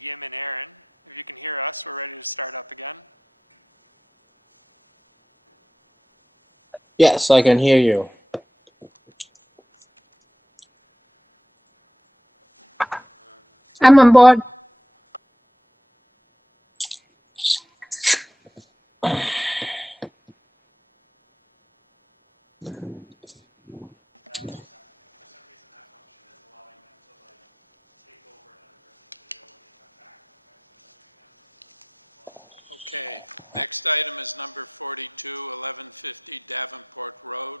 Yim and Aaron. If you can hear us, we're ready to start up again. Yes, I can hear you. I'm on board. Okay, next item is number 42, 1150 Davenport Road.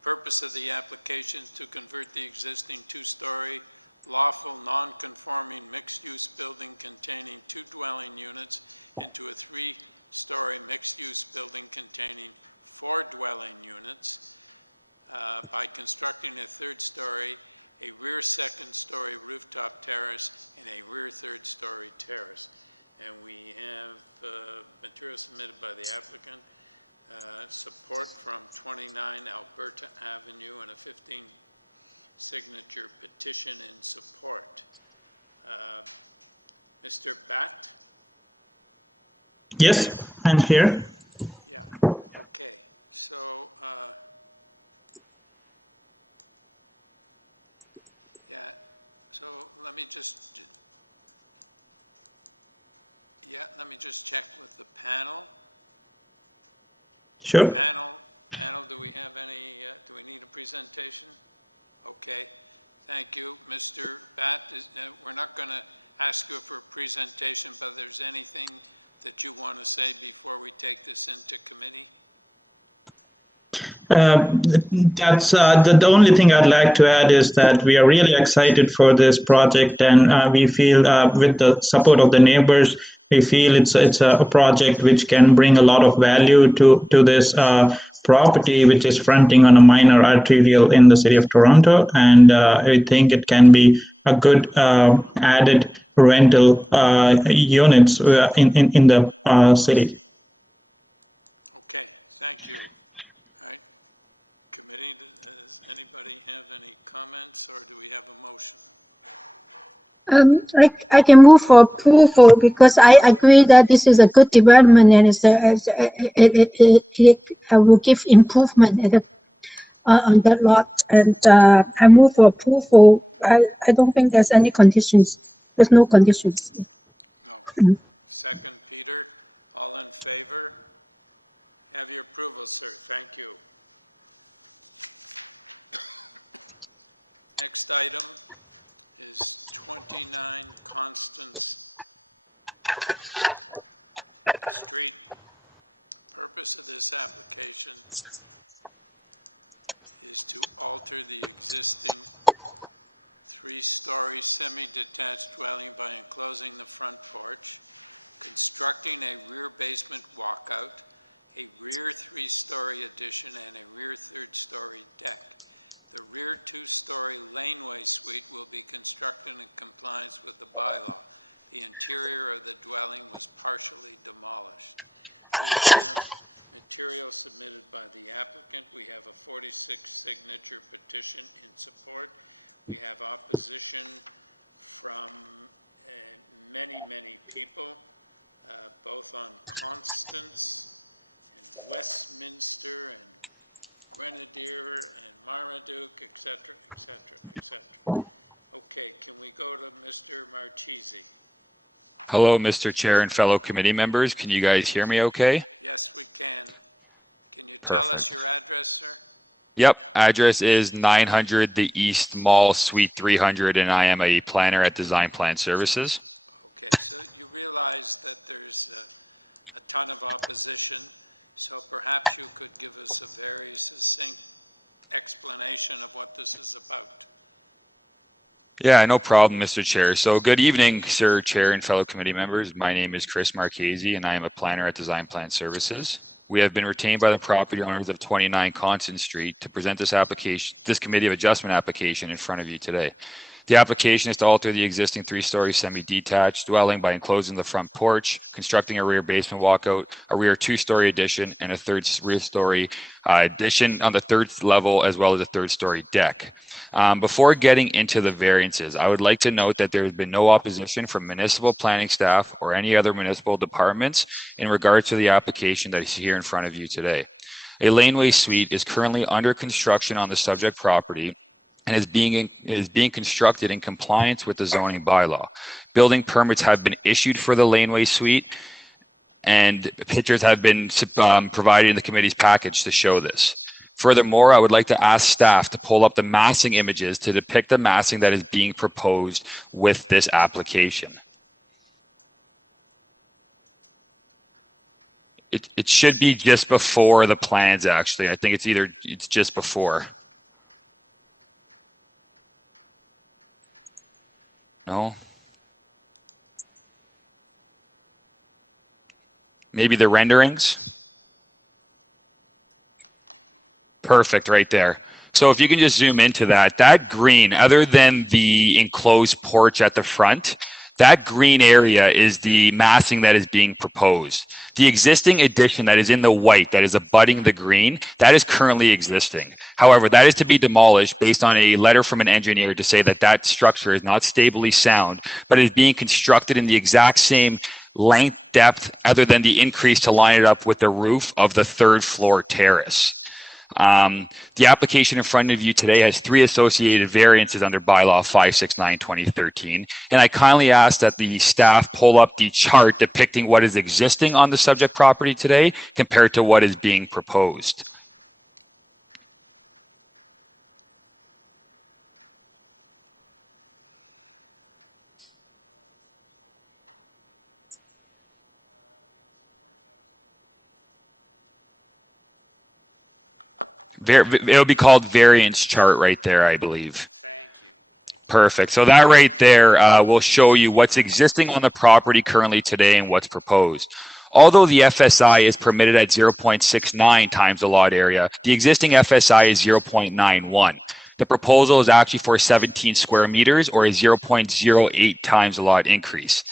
Purpose of the application is to convert the existing two-story lawful non-conforming mixed-use building containing 2 dwelling units into a 3-story mixed-use building containing 4 dwelling units by constructing a 3rd story, a rear 2nd story rooftop terrace, and a rear 3rd story terrace. And we have material submitted by the applicant, support from 29 Alberta Avenue, and a 15 signature petition in support. Mr. Batt? Yes, I'm here. Yeah, okay. So, yeah, so let me just check with the panel. Sure. Panel, do we have any, do we need a presentation? Okay, thank you. Mr. Batt, we're not going to ask you for a presentation, but if there's anything that you want to say before we take this into committee? That's the only thing I'd like to add is that we are really excited for this project, and we feel with the support of the neighbors, we feel it's a project which can bring a lot of value to this property, which is fronting on a minor arterial in the city of Toronto, and I think it can be a good added rental units in the city. Okay, thank you. All right, committee, does anybody have any comments, or do we have a motion? I can move for approval because I agree that this is a good development and it will give improvement at the, on that lot. And I move for approval. I don't think there's any conditions. There's no conditions. No. Second, Peter. All in favor? Have your approval, sir. Thank you. Next item is 29 Constance Street. Purpose of this application is to alter the existing 3-story semi-detached dwelling by enclosing the front porch, constructing a rear basement walkout, a rear 3-story addition, and a rear 3rd-story deck. The rear 2-story laneway suite will be constructed in compliance with the bylaw. The interior of the dwelling was partially demolished. We have material submitted by the applicant. We have a 46 signature petition in support. We have opposition from many people, both on Constance and Westminster and Grenadier and Marmaduke, etc., etc., etc. Okay, can we go to Mr. Marchese? Hello, Mr. Chair and fellow committee members. Can you guys hear me okay? Yes, we can. Can you tell us your address, sir? Yep, address is 900 The East Mall, Suite 300, and I am a planner at Design Plan Services. Okay, so you realize that there's a ton of opposition, so perhaps you could give us a very succinct explanation of what this is about. Yeah, no problem, Mr. Chair. So good evening, Sir Chair and fellow committee members. My name is Chris Marchese, and I am a planner at Design Plan Services. We have been retained by the property owners of 29 Constance Street to present this committee of adjustment application in front of you today. The application is to alter the existing 3-story semi-detached dwelling by enclosing the front porch, constructing a rear basement walkout, a rear 2-story addition, and a 3rd rear story addition on the 3rd level, as well as a 3rd story deck. Before getting into the variances, I would like to note that there has been no opposition from municipal planning staff or any other municipal departments in regards to the application that is here in front of you today. A laneway suite is currently under construction on the subject property and is being constructed in compliance with the zoning bylaw. Building permits have been issued for the laneway suite, and pictures have been provided in the committee's package to show this. Furthermore, I would like to ask staff to pull up the massing images to depict the massing that is being proposed with this application. It should be just before the plans, actually. I think it's just before. No? Maybe the renderings? Perfect, right there. So if you can just zoom into that, that green, other than the enclosed porch at the front, that green area is the massing that is being proposed. The existing addition that is in the white, that is abutting the green, that is currently existing. However, that is to be demolished based on a letter from an engineer to say that that structure is not stably sound, but is being constructed in the exact same length, depth, other than the increase to line it up with the roof of the third floor terrace. The application in front of you today has 3 associated variances under bylaw 569/2013, and I kindly ask that the staff pull up the chart depicting what is existing on the subject property today compared to what is being proposed. It'll be called variance chart right there, I believe. Thank you. Perfect. So that right there will show you what's existing on the property currently today and what's proposed. Although the FSI is permitted at 0.69 times the lot area, the existing FSI is 0.91. The proposal is actually for 17 square meters or a 0.08 times the lot increase.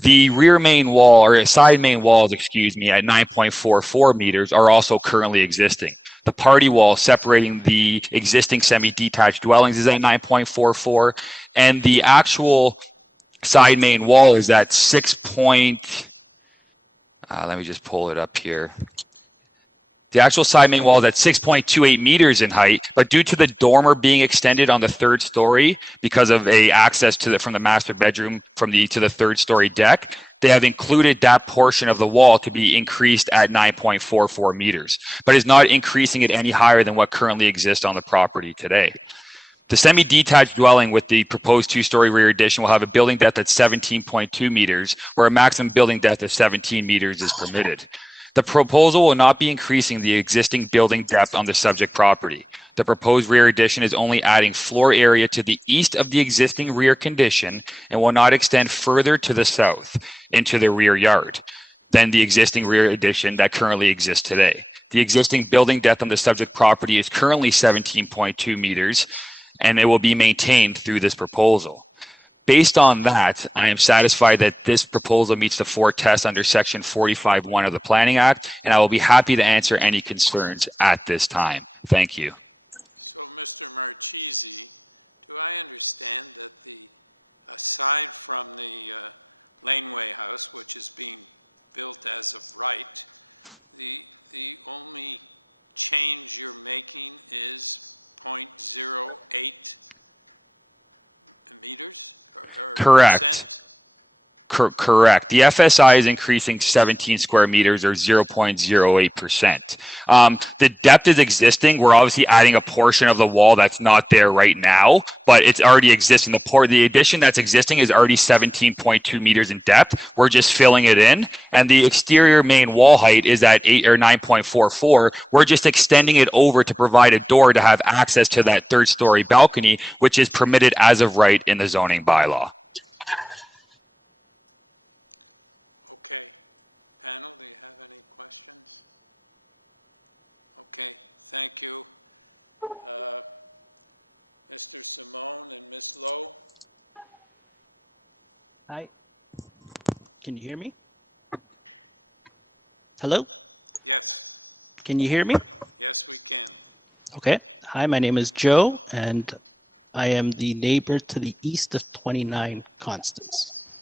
The rear main wall, or side main walls, excuse me, at 9.44 meters are also currently existing. The party wall separating the existing semi-detached dwellings is at 9.44, and the actual side main wall is at 6. Let me just pull it up here. The actual side main wall is at 6.28 meters in height, but due to the dormer being extended on the 3rd story because of a access to from the master bedroom to the 3rd story deck, they have included that portion of the wall to be increased at 9.44 meters, but is not increasing it any higher than what currently exists on the property today. The semi-detached dwelling with the proposed 2-story rear addition will have a building depth at 17.2 meters, where a maximum building depth of 17 meters is permitted. The proposal will not be increasing the existing building depth on the subject property. The proposed rear addition is only adding floor area to the east of the existing rear condition and will not extend further to the south into the rear yard than the existing rear addition that currently exists today. The existing building depth on the subject property is currently 17.2 meters, and it will be maintained through this proposal. Based on that, I am satisfied that this proposal meets the 4 tests under section 45(1) of the Planning Act, and I will be happy to answer any concerns at this time. Thank you. So, Mr. Marchese, do I understand that aside from the laneway house, which is being built as of right, the only change you're making is 0.08 meters or Correct. percent? Correct. The FSI is increasing 17 square meters or 0.08%. The depth is existing. We're obviously adding a portion of the wall that's not there right now, but it's already existing. The addition that's existing is already 17.2 meters in depth. We're just filling it in. And the exterior main wall height is at 8 or 9.44. We're just extending it over to provide a door to have access to that 3rd story balcony, which is permitted as of right in the zoning bylaw. Okay. Panel, do you have any questions? Okay, thank you. Mr. Simone and Ms. Lowe? Hi. Can you hear me? Hello? Yes. Can you hear me? Yes, we can. Okay. Hi, my name is Joe, and I am the neighbor to the east of 29 Constance.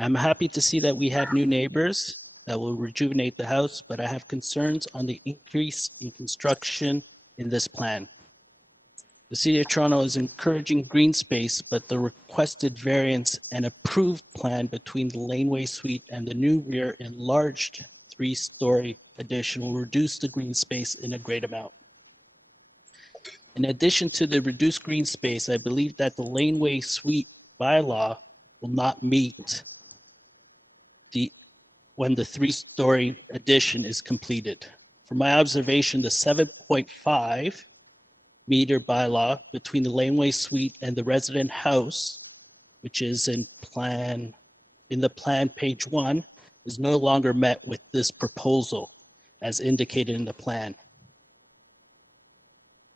I'm happy to see that we have new neighbors that will rejuvenate the house, but I have concerns on the increase in construction in this plan. The City of Toronto is encouraging green space, but the requested variance and approved plan between the laneway suite and the new rear enlarged three-story addition will reduce the green space in a great amount. In addition to the reduced green space, I believe that the laneway suite bylaw will not meet when the three-story addition is completed. From my observation, the 7.5 meter bylaw between the laneway suite and the resident house, which is in the plan page 1, is no longer met with this proposal as indicated in the plan.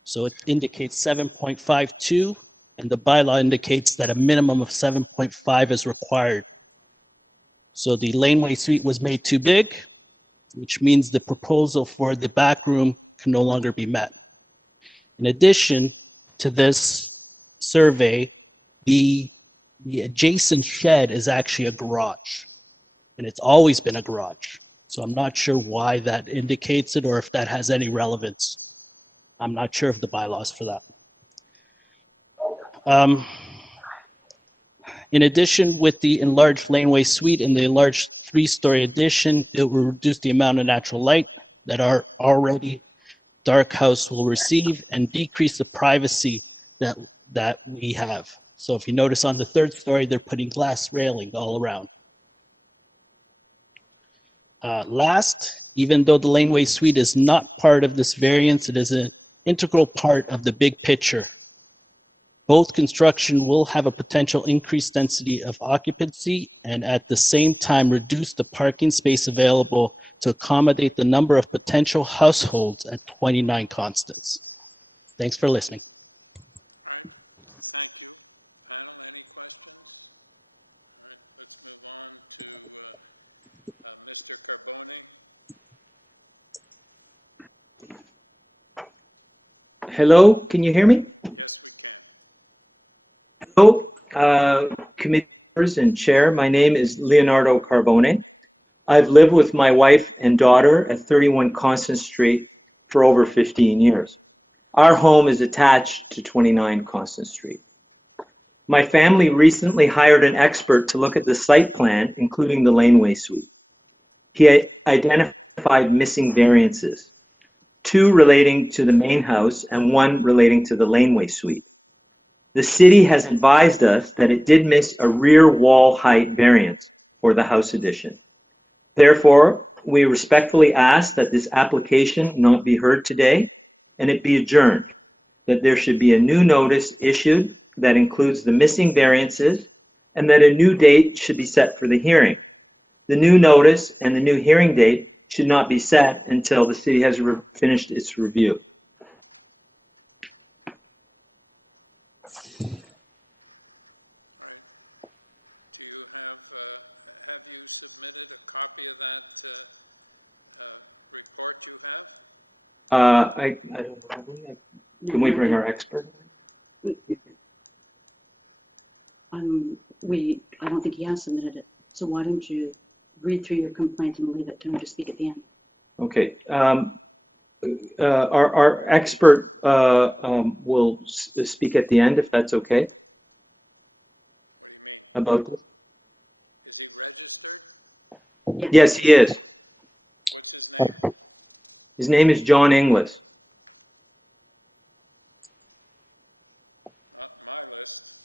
So it indicates 7.52, and the bylaw indicates that a minimum of 7.5 is required. So the laneway suite was made too big, which means the proposal for the back room can no longer be met. In addition to this survey, the adjacent shed is actually a garage, and it's always been a garage. So I'm not sure why that indicates it or if that has any relevance. I'm not sure of the bylaws for that. In addition, with the enlarged laneway suite and the enlarged three-story addition, it will reduce the amount of natural light that our already dark house will receive and decrease the privacy that we have. So if you notice on the third story, they're putting glass railing all around. Last, even though the laneway suite is not part of this variance, it is an integral part of the big picture. Both construction will have a potential increased density of occupancy and at the same time reduce the parking space available to accommodate the number of potential households at 29 Constance. Thanks for listening. All right, thank you. Panel, any questions? All right, let's move on to Mr. Carbone. Hello, can you hear me? Yes, we can. Hello, committee members and chair. My name is Leonardo Carbone. I've lived with my wife and daughter at 31 Constance Street for over 15 years. Our home is attached to 29 Constance Street. My family recently hired an expert to look at the site plan, including the laneway suite. He identified missing variances, 2 relating to the main house and 1 relating to the laneway suite. The city has advised us that it did miss a rear wall height variance for the house addition. Therefore, we respectfully ask that this application not be heard today and it be adjourned, that there should be a new notice issued that includes the missing variances and that a new date should be set for the hearing. The new notice and the new hearing date should not be set until the city has finished its review. All right. Do you have you submitted a copy of that report you have? Can we bring our expert? I don't think he has submitted it. So why don't you read through your complaint and leave it to him to speak at the end? Okay. Our expert will speak at the end, if that's okay. What do you mean? About this. Is he registered? Yes, he is. What's his name? His name is John Inglis. Not my list.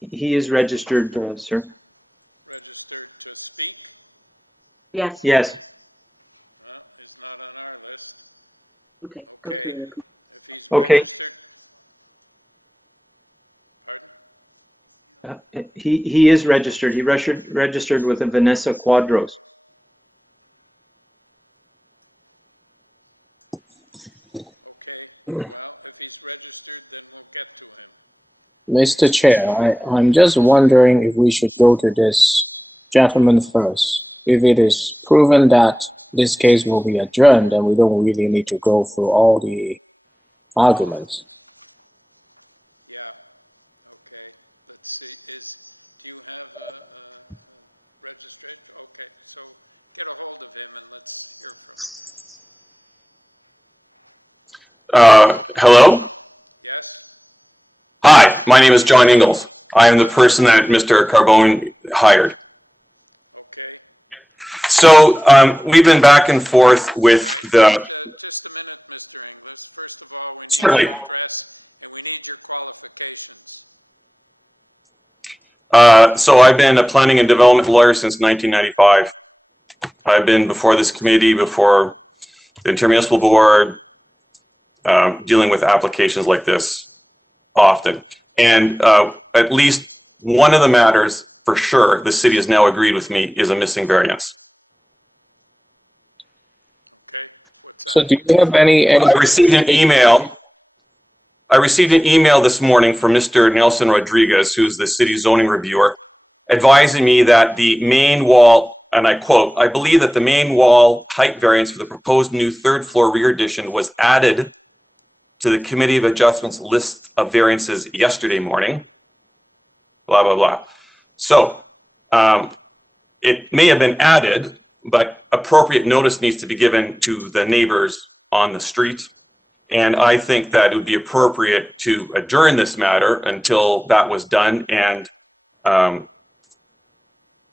He is registered, sir. Registered to speak? Yes. Yes. Well, he's not on our list. Okay. Okay. If he's Okay. registered. Pardon? He is registered. He registered with a Vanessa Quadros. Okay. Well, if he's registered, then we'll get to him. Mr. Chair, I'm just wondering if we should go to this gentleman first. If it is proven that this case will be adjourned, then we don't really need to go through all the arguments. Yeah, okay. Let's see, do you have a registration? Okay, so get a hold of him and let's hear from him. Hello? Yes? Hi, my name is John Ingalls. I am the person that Mr. Carbone hired. Okay. So we've been back and forth with Just a minute, Mr. Inglis. First of all, we need Certainly. your address and we need your qualifications. So I've been a planning and development lawyer since 1995. I've been before this committee, before the intermunicipal board, dealing with applications like this often. And at least one of the matters, for sure, the city has now agreed with me, is a missing variance. Okay, what's that? So do you have any I received an email. I received an email this morning from Mr. Nelson Rodriguez, who's the city zoning reviewer, advising me that the main wall, and I quote, "I believe that the main wall height variance for the proposed new third floor rear addition was added to the Committee of Adjustments list of variances yesterday morning," blah, blah, blah. So it may have been added, but appropriate notice needs to be given to the neighbors on the street. And I think that it would be appropriate to adjourn this matter until that was done. And the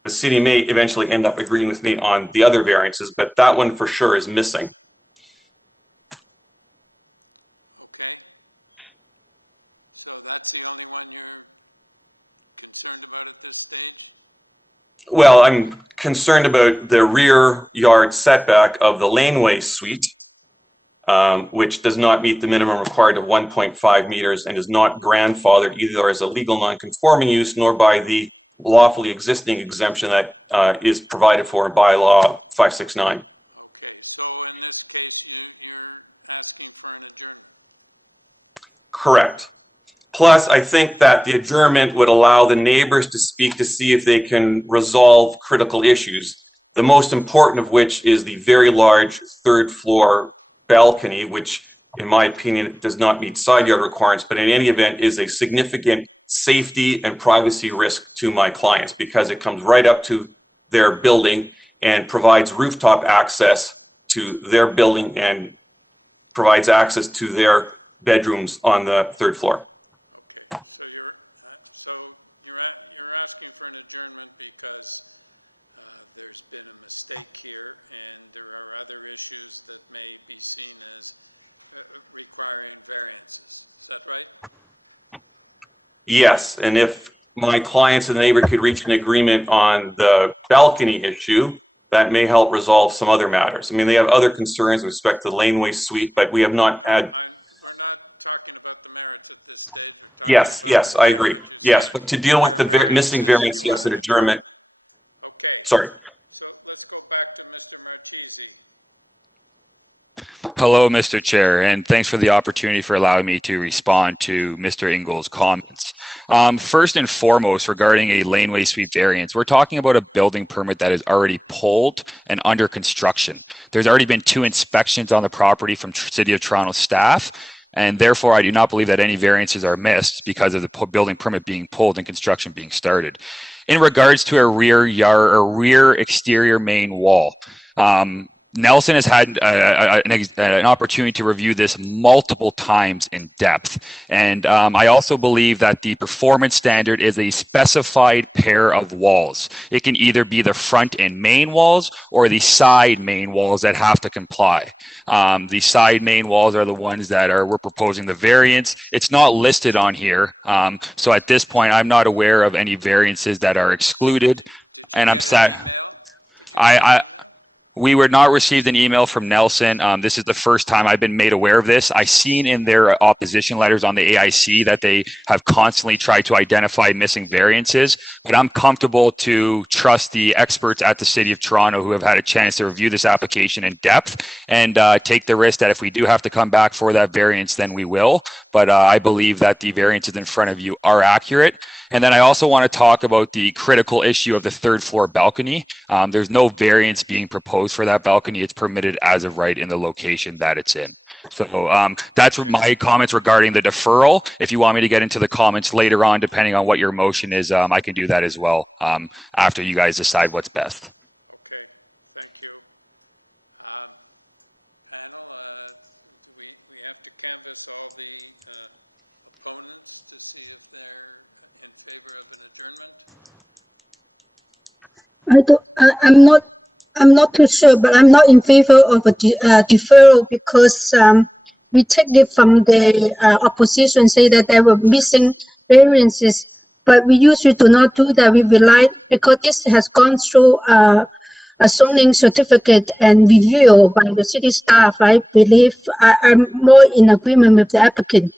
city may eventually end up agreeing with me on the other variances, but that one for sure is missing. Okay. So that's the only one you're concerned about at this stage? Well, I'm concerned about the rear yard setback of the laneway suite, which does not meet the minimum required of 1.5 meters and is not grandfathered either as a legal non-conforming use nor by the lawfully existing exemption that is provided for in bylaw 569. Okay, so in this case, you're asking for an adjournment? Correct. Plus, I think that the adjournment would allow the neighbors to speak to see if they can resolve critical issues, the most important of which is the very large third floor balcony, which in my opinion does not meet side yard requirements, but in any event is a significant safety and privacy risk to my clients because it comes right up to their building and provides rooftop access to their building and provides access to their bedrooms on the third floor. Okay, so you're asking for an adjournment because there's been a mistake here and there are other issues that may be seen as requiring variances. Is that right? Yes, and if my clients and the neighbor could reach an agreement on the balcony issue, that may help resolve some other matters. I mean, they have other concerns with respect to the laneway suite, but we have not had... We're not talking about the merits at this stage. We're talking Yes, about yes, I agree. Yes, but to deal with the missing variance, yes, an adjournment. Okay. Sorry. So let's go back to Mr. Marchese. Hello, Mr. Chair, and thanks for the opportunity for allowing me to respond to Mr. Ingalls' comments. First and foremost, regarding a laneway suite variance, we're talking about a building permit that is already pulled and under construction. There's already been 2 inspections on the property from City of Toronto staff, and therefore I do not believe that any variances are missed because of the building permit being pulled and construction being started. In regards to a rear exterior main wall, Nelson has had an opportunity to review this multiple times in depth. And I also believe that the performance standard is a specified pair of walls. It can either be the front and main walls or the side main walls that have to comply. The side main walls are the ones that we're proposing the variance. It's not listed on here. So at this point, I'm not aware of any variances that are excluded. Did you and get I'm sad. an email? Did you get an email? We were not received an email from Nelson. This is the first time I've been made aware of this. I've seen in their opposition letters on the AIC that they have constantly tried to identify missing variances, but I'm comfortable to trust the experts at the City of Toronto who have had a chance to review this application in depth and take the risk that if we do have to come back for that variance, then we will. But I believe that the variances in front of you are accurate. And then I also want to talk about the critical issue of the third floor balcony. There's no variance being proposed for that balcony. It's permitted as of right in the location that it's in. So that's my comments regarding the deferral. If you want me to get into the comments later on, depending on what your motion is, I can do that as well after you guys decide what's best. Okay, thank you. Panel, do we have to canvass all the opponents to see if they're in favor of an adjournment? I'm not too sure, but I'm not in favor of a deferral because we take it from the opposition, say that there were missing variances, but we usually do not do that. We rely, because this has gone through a zoning certificate and review by the city staff. I believe I'm more in agreement with the applicant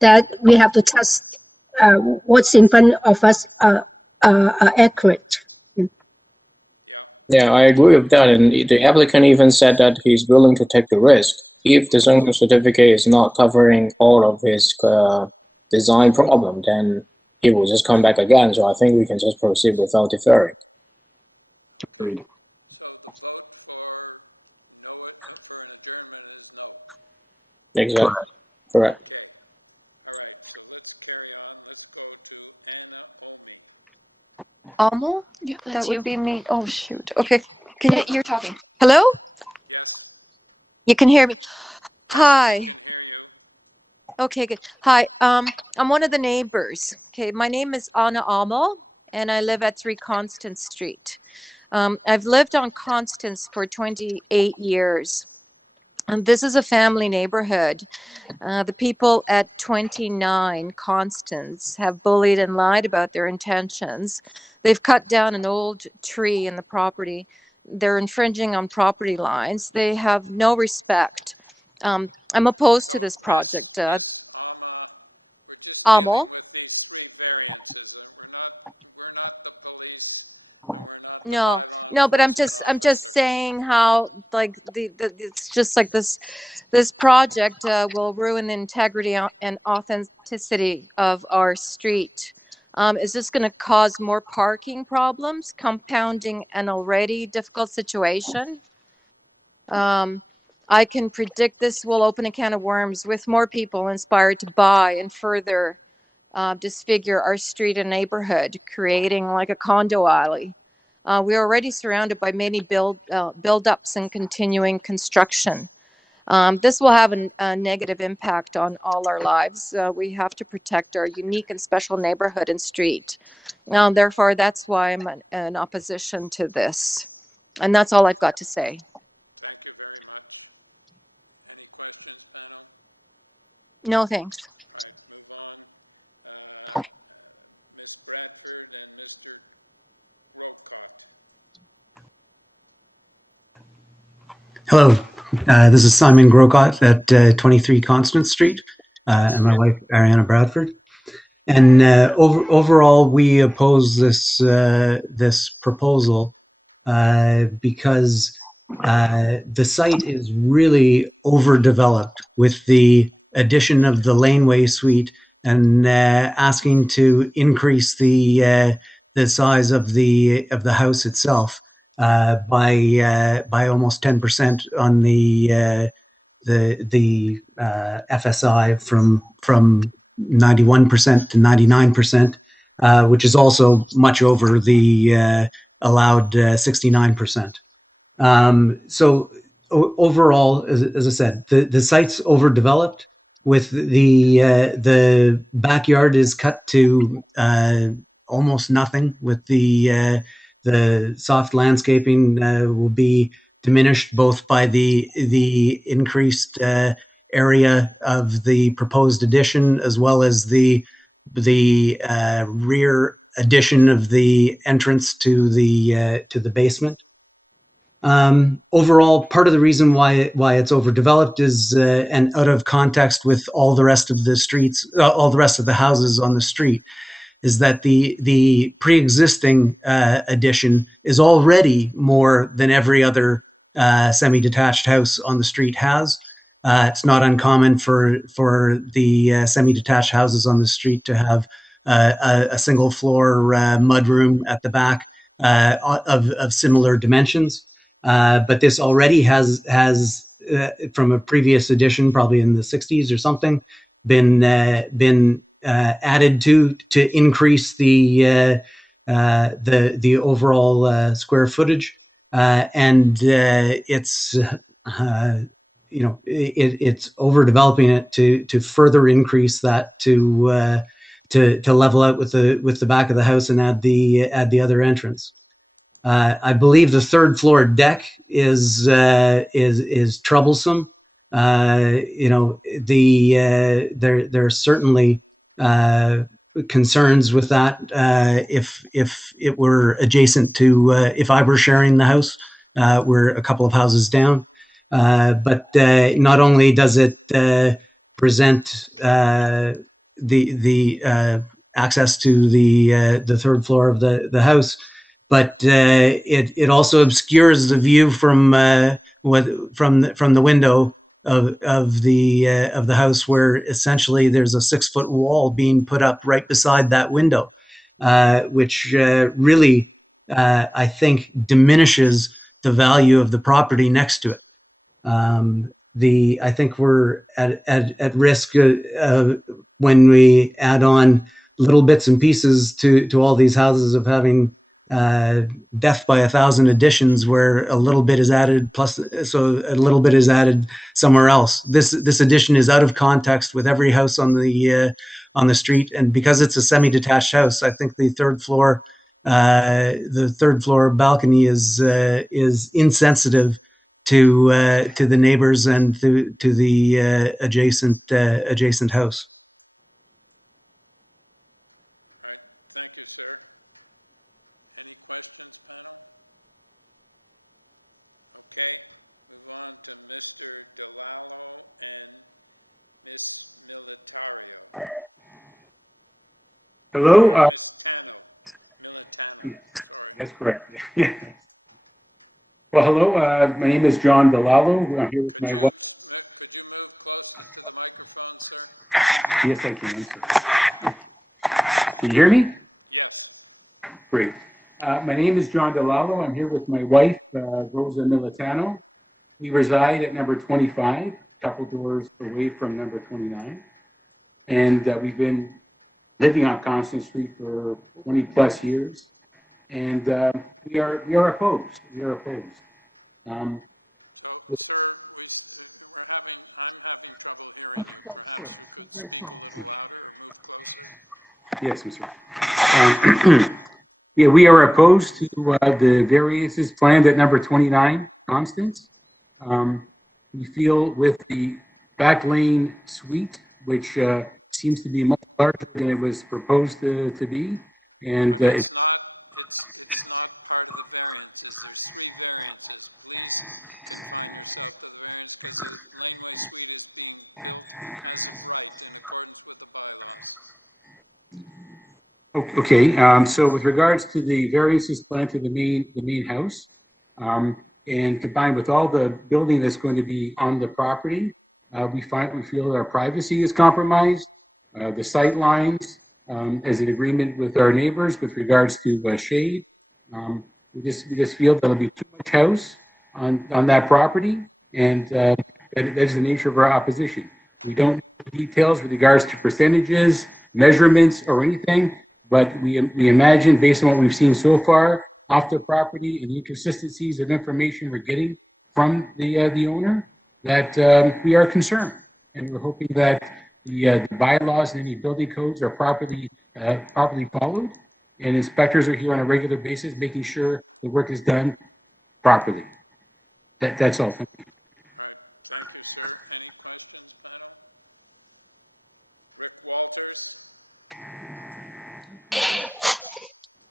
that we have to test what's in front of us are accurate. Yeah, I agree with that, and the applicant even said that he's willing to take the risk if the zoning certificate is not covering all of his design problem. Then he will just come back again. So I think we can just proceed without deferring. Okay. So the vote for no for an adjournment is no. Exactly. Correct. Okay. All right. So let's carry on. Let's go to Anna Omi. Amo? Yeah, That that's would you. be me. Oh, shoot. Okay. Can you? You're talking. Hello? Yes. You can hear me? Yes, Hi. we can hear you. Okay, good. Hi. I'm one of the neighbors. Okay, my name is Anna Amo, and I live at 3 Constance Street. I've lived on Constance for 28 years. And this is a family neighborhood. The people at 29 Constance have bullied and lied about their intentions. They've cut down an old tree in the property. They're infringing on property lines. They have no respect. I'm opposed to this project. Miss Ama, we're just Amo? dealing with these 3 variances. We're not the police, and we're not the bylaw No, but I'm enforcement just officer. saying how like it's just like this project will ruin the integrity and authenticity of our street. Is this going to cause more parking problems, compounding an already difficult situation? I can predict this will open a can of worms with more people inspired to buy and further disfigure our street and neighborhood, creating like a condo alley. We're already surrounded by many build-ups and continuing construction. This will have a negative impact on all our lives. We have to protect our unique and special neighborhood and street. Therefore, that's why I'm in opposition to this. And that's all I've got to say. Thank you very much. Any questions, panel? No, thanks. All right, move on. Ms. Bradford and Mr. Grocott. Hello, this is Simon Grocott at 23 Constance Street, and my wife Ariana Bradford. And overall, we oppose this this proposal because the site is really overdeveloped with the addition of the laneway suite and asking to increase the size of the house itself by almost 10% on the FSI from 91% to 99%, which is also much over the allowed 69%. So overall, as I said, the site's overdeveloped. With the backyard is cut to almost nothing. With the soft landscaping will be diminished both by the increased area of the proposed addition as well as the rear addition of the entrance to the basement. Overall, part of the reason why it's overdeveloped is and out of context with all the rest of the streets, all the rest of the houses on the street, is that the pre-existing addition is already more than every other semi-detached house on the street has. It's not uncommon for the semi-detached houses on the street to have a single floor mudroom at the back of similar dimensions. But this already has from a previous edition, probably in the 60s or something, been added to increase the overall square footage, and it's it's overdeveloping it to further increase that to level out with the back of the house and add the other entrance. I believe the third floor deck is troublesome. There are certainly concerns with that if it were adjacent to if I were sharing the house. We're a couple of houses down, but not only does it present the access to the third floor of the house, but it also obscures the view from the window of the house, where essentially there's a 6-foot wall being put up right beside that window, which really I think diminishes the value of the property next to it. I think we're at risk when we add on little bits and pieces to all these houses of having death by 1,000 additions, where a little bit is added so a little bit is added somewhere else. This addition is out of context with every house on the street, and because it's a semi-detached house, I think the third floor balcony is insensitive to the neighbors and to the adjacent house. All right, thank you, sir. Any questions, panel? Okay, move on to Mr. DeLallo and Miss Militario. Hello? Miss Militano, sorry. That's correct. Well, hello, my name is John DeLallo. I'm here with my wife. Could you move closer to the microphone, sir? Yes, I can, sir. Can you hear me? Yes. Great. My name is John DeLallo. I'm here with my wife, Rosa Militano. We reside at number 25, a couple doors away from number 29. And we've been living on Constance Street for 20 plus years. And we are opposed. We are opposed. So, sir, I'm having trouble hearing you. Perhaps you could speak a little louder or move closer. Yes, Mr. Yeah, we are opposed to the variances planned at number 29, Constance. We feel with the back lane suite, which seems to be much larger than it was proposed to be, and but it's not part of the variances. There's 3 variances. Please confine yourself to the variance, because the laneway suite is being built as of right in accordance with the bylaws. Okay, so with regards to the variances planned to the main house, and combined with all the building that's going to be on the property, we feel our privacy is compromised. The sight lines, as an agreement with our neighbors with regards to shade, we just feel there'll be too much house on that property, and that is the nature of our opposition. We don't know the details with regards to percentages, measurements, or anything. But we imagine, based on what we've seen so far off the property and the inconsistencies of information we're getting from the owner, that we are concerned, and we're hoping that the bylaws and any building codes are properly followed, and inspectors are here on a regular basis, making sure the work is done properly. That's all. Thank you. All right, thank you, sir. Any questions, panel? Rick Walters.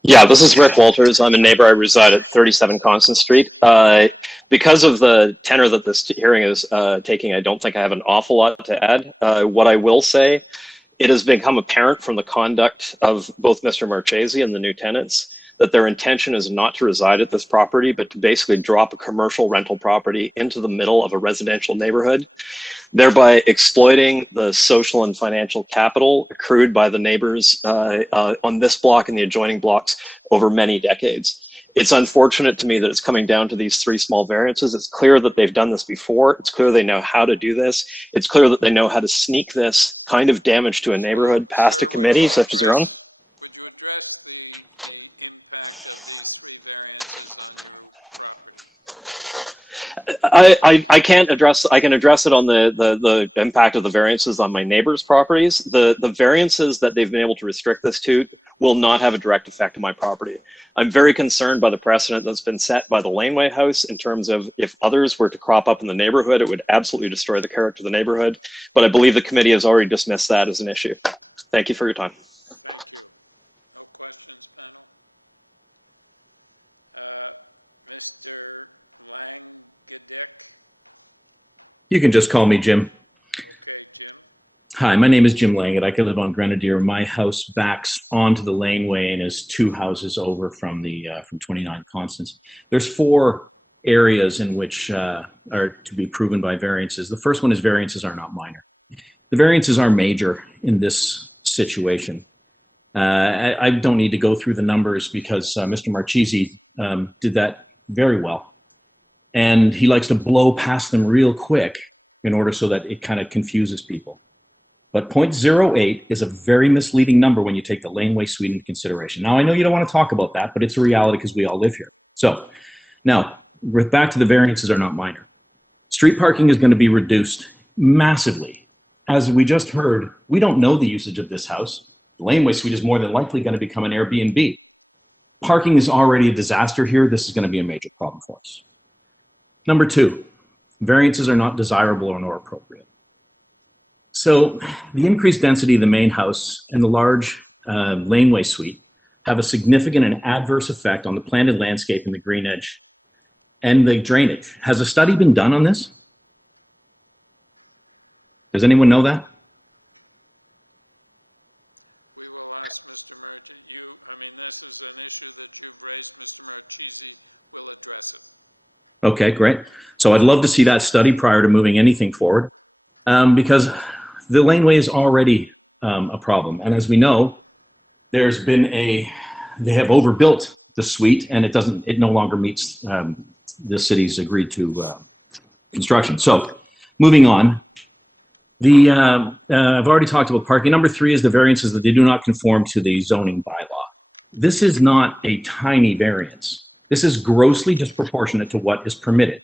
Yeah, this is Rick Walters. I'm a neighbor. I reside at 37 Constance Street. Because of the tenor that this hearing is taking, I don't think I have an awful lot to add. What I will say, it has become apparent from the conduct of both Mr. Marchese and the new tenants that their intention is not to reside at this property, but to basically drop a commercial rental property into the middle of a residential neighborhood. thereby exploiting the social and financial capital accrued by the neighbors on this block and the adjoining blocks over many decades. It's unfortunate to me that it's coming down to these 3 small variances. It's clear that they've done this before. It's clear they know how to do this. It's clear that they know how to sneak this kind of damage to a neighborhood past a committee such as your own. Would you address the impact of these 3 variances on your property? I can't address, I can address it on the impact of the variances on my neighbors' properties. The variances that they've been able to restrict this to will not have a direct effect on my property. I'm very concerned by the precedent that's been set by the Laneway House in terms of if others were to crop up in the neighborhood, it would absolutely destroy the character of the neighborhood. But I believe the committee has already dismissed that as an issue. Thank you for your time. Thank you. No questions, panel? Mr. Langedick? You can just call me Jim. Okay, Jim. Hi, my name is Jim Langett. I live on Grenadier. My house backs onto the laneway and is 2 houses over from the from 29 Constance. There's 4 areas in which are to be proven by variances. The first one is variances are not minor. The variances are major in this situation. I don't need to go through the numbers because Mr. Marchese did that very well. And he likes to blow past them real quick in order so that it kind of confuses people. But 0.08 is a very misleading number when you take the laneway suite into consideration. Now, I know you don't want to talk about that, but it's a reality because we all live here. So now, back to the variances are not minor. Street parking is going to be reduced massively. As we just heard, we don't know the usage of this house. The laneway suite is more than likely going to become an Airbnb. Parking is already a disaster here. This is going to be a major problem for us. Number 2, variances are not desirable or nor appropriate. So the increased density of the main house and the large laneway suite have a significant and adverse effect on the planted landscape in the green edge and the drainage. Has a study been done on this? Does anyone know that? We will ask Mr. Marchese. I mean, this is an issue that you've raised. Mr. Marchese will address it. Okay, great. So I'd love to see that study prior to moving anything forward because the laneway is already a problem. And as we know, there's been they have overbuilt the suite and it no longer meets the city's agreed to construction. So moving on, I've already talked about parking. Number 3 is the variances that they do not conform to the zoning bylaw. This is not a tiny variance. This is grossly disproportionate to what is permitted.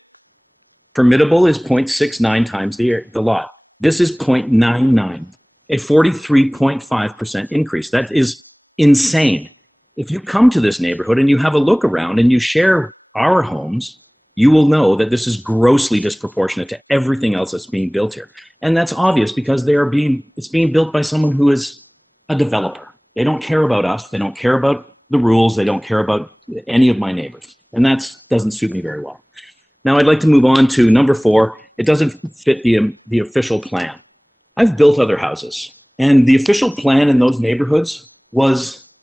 Permittable is 0.69 times the lot. This is 0.99, a 43.5% increase. That is insane. If you come to this neighborhood and you have a look around and you share our homes, you will know that this is grossly disproportionate to everything else that's being built here. And that's obvious because it's being built by someone who is a developer. They don't care about us. They don't care about the rules. They don't care about any of my neighbors. And that doesn't suit me very well. Now I'd like to move on to number 4. It doesn't fit the official plan. I've built other houses and the official plan in those neighborhoods was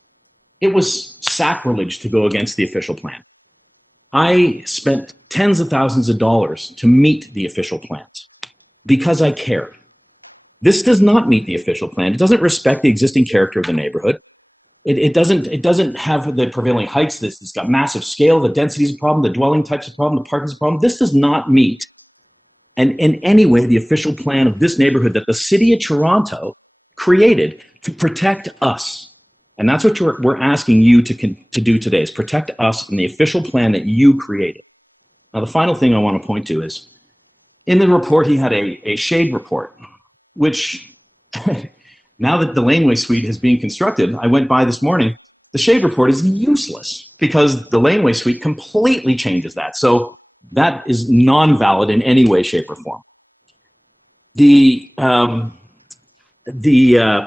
sacrilege to go against the official plan. I spent tens of thousands of dollars to meet the official plans because I cared. This does not meet the official plan. It doesn't respect the existing character of the neighborhood. It doesn't have the prevailing heights. It's got massive scale. The density is a problem. The dwelling type's a problem. The parking is a problem. This does not meet, and in any way, the official plan of this neighborhood that the city of Toronto created to protect us. And that's what we're asking you to do today, is protect us in the official plan that you created. Now, the final thing I want to point to is, in the report, he had a shade report, which now that the laneway suite is being constructed, I went by this morning, the shade report is useless because the laneway suite completely changes that. So that is non-valid in any way, shape, or form. The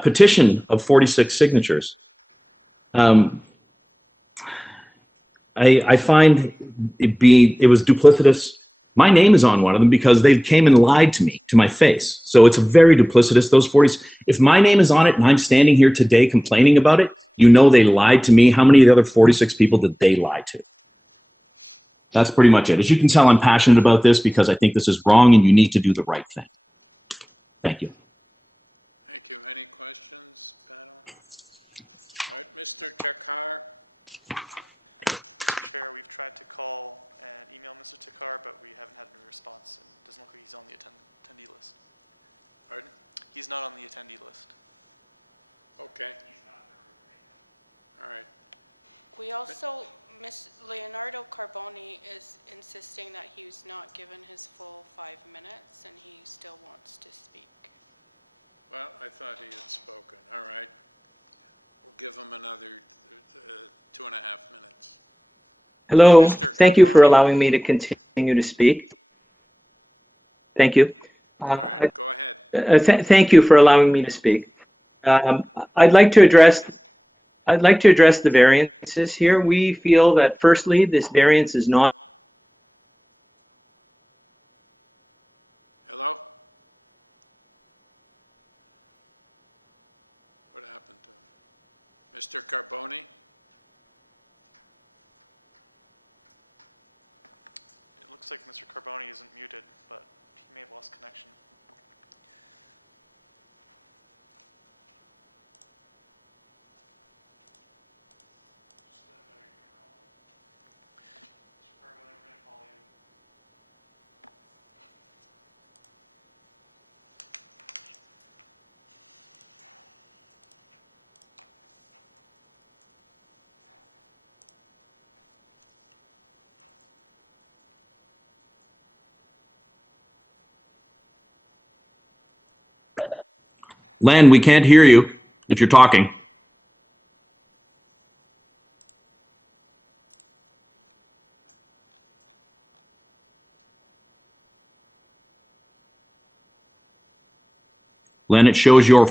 petition of 46 signatures, I find it was duplicitous. My name is on one of them because they came and lied to me, to my face. So it's very duplicitous, those 40s. If my name is on it and I'm standing here today complaining about it, you know they lied to me. How many of the other 46 people did they lie to? That's pretty much it. As you can tell, I'm passionate about this because I think this is wrong and you need to do the right thing. Thank you. Thank you. Any questions, panel? All right, Mr. Tekar. Mr. Chair, we've tried to call and email Mr. Takar, but we haven't had any response, and it doesn't look like he's on the attendee list. Pardon? He's not on the attendee list. Okay. All right. We also, Ms. Leonardo Carboni is insisting that he was not given his full 5 minutes and he still wants to speak. Well, I thought he had spoken. All right. We'll give him another 2.5 minutes. Hello, Mr. thank you for Carboni. allowing me to continue to speak. Thank you. All right, go ahead. Thank you for allowing me to speak. I'd like to address the variances here. We feel that firstly, this variance is not. Hello? What happened to him? Mr. Carboni? It looks like Mr. Carboni isn't muted, but he may have lost connection. Len, we can't hear you if you're talking. Len, it shows your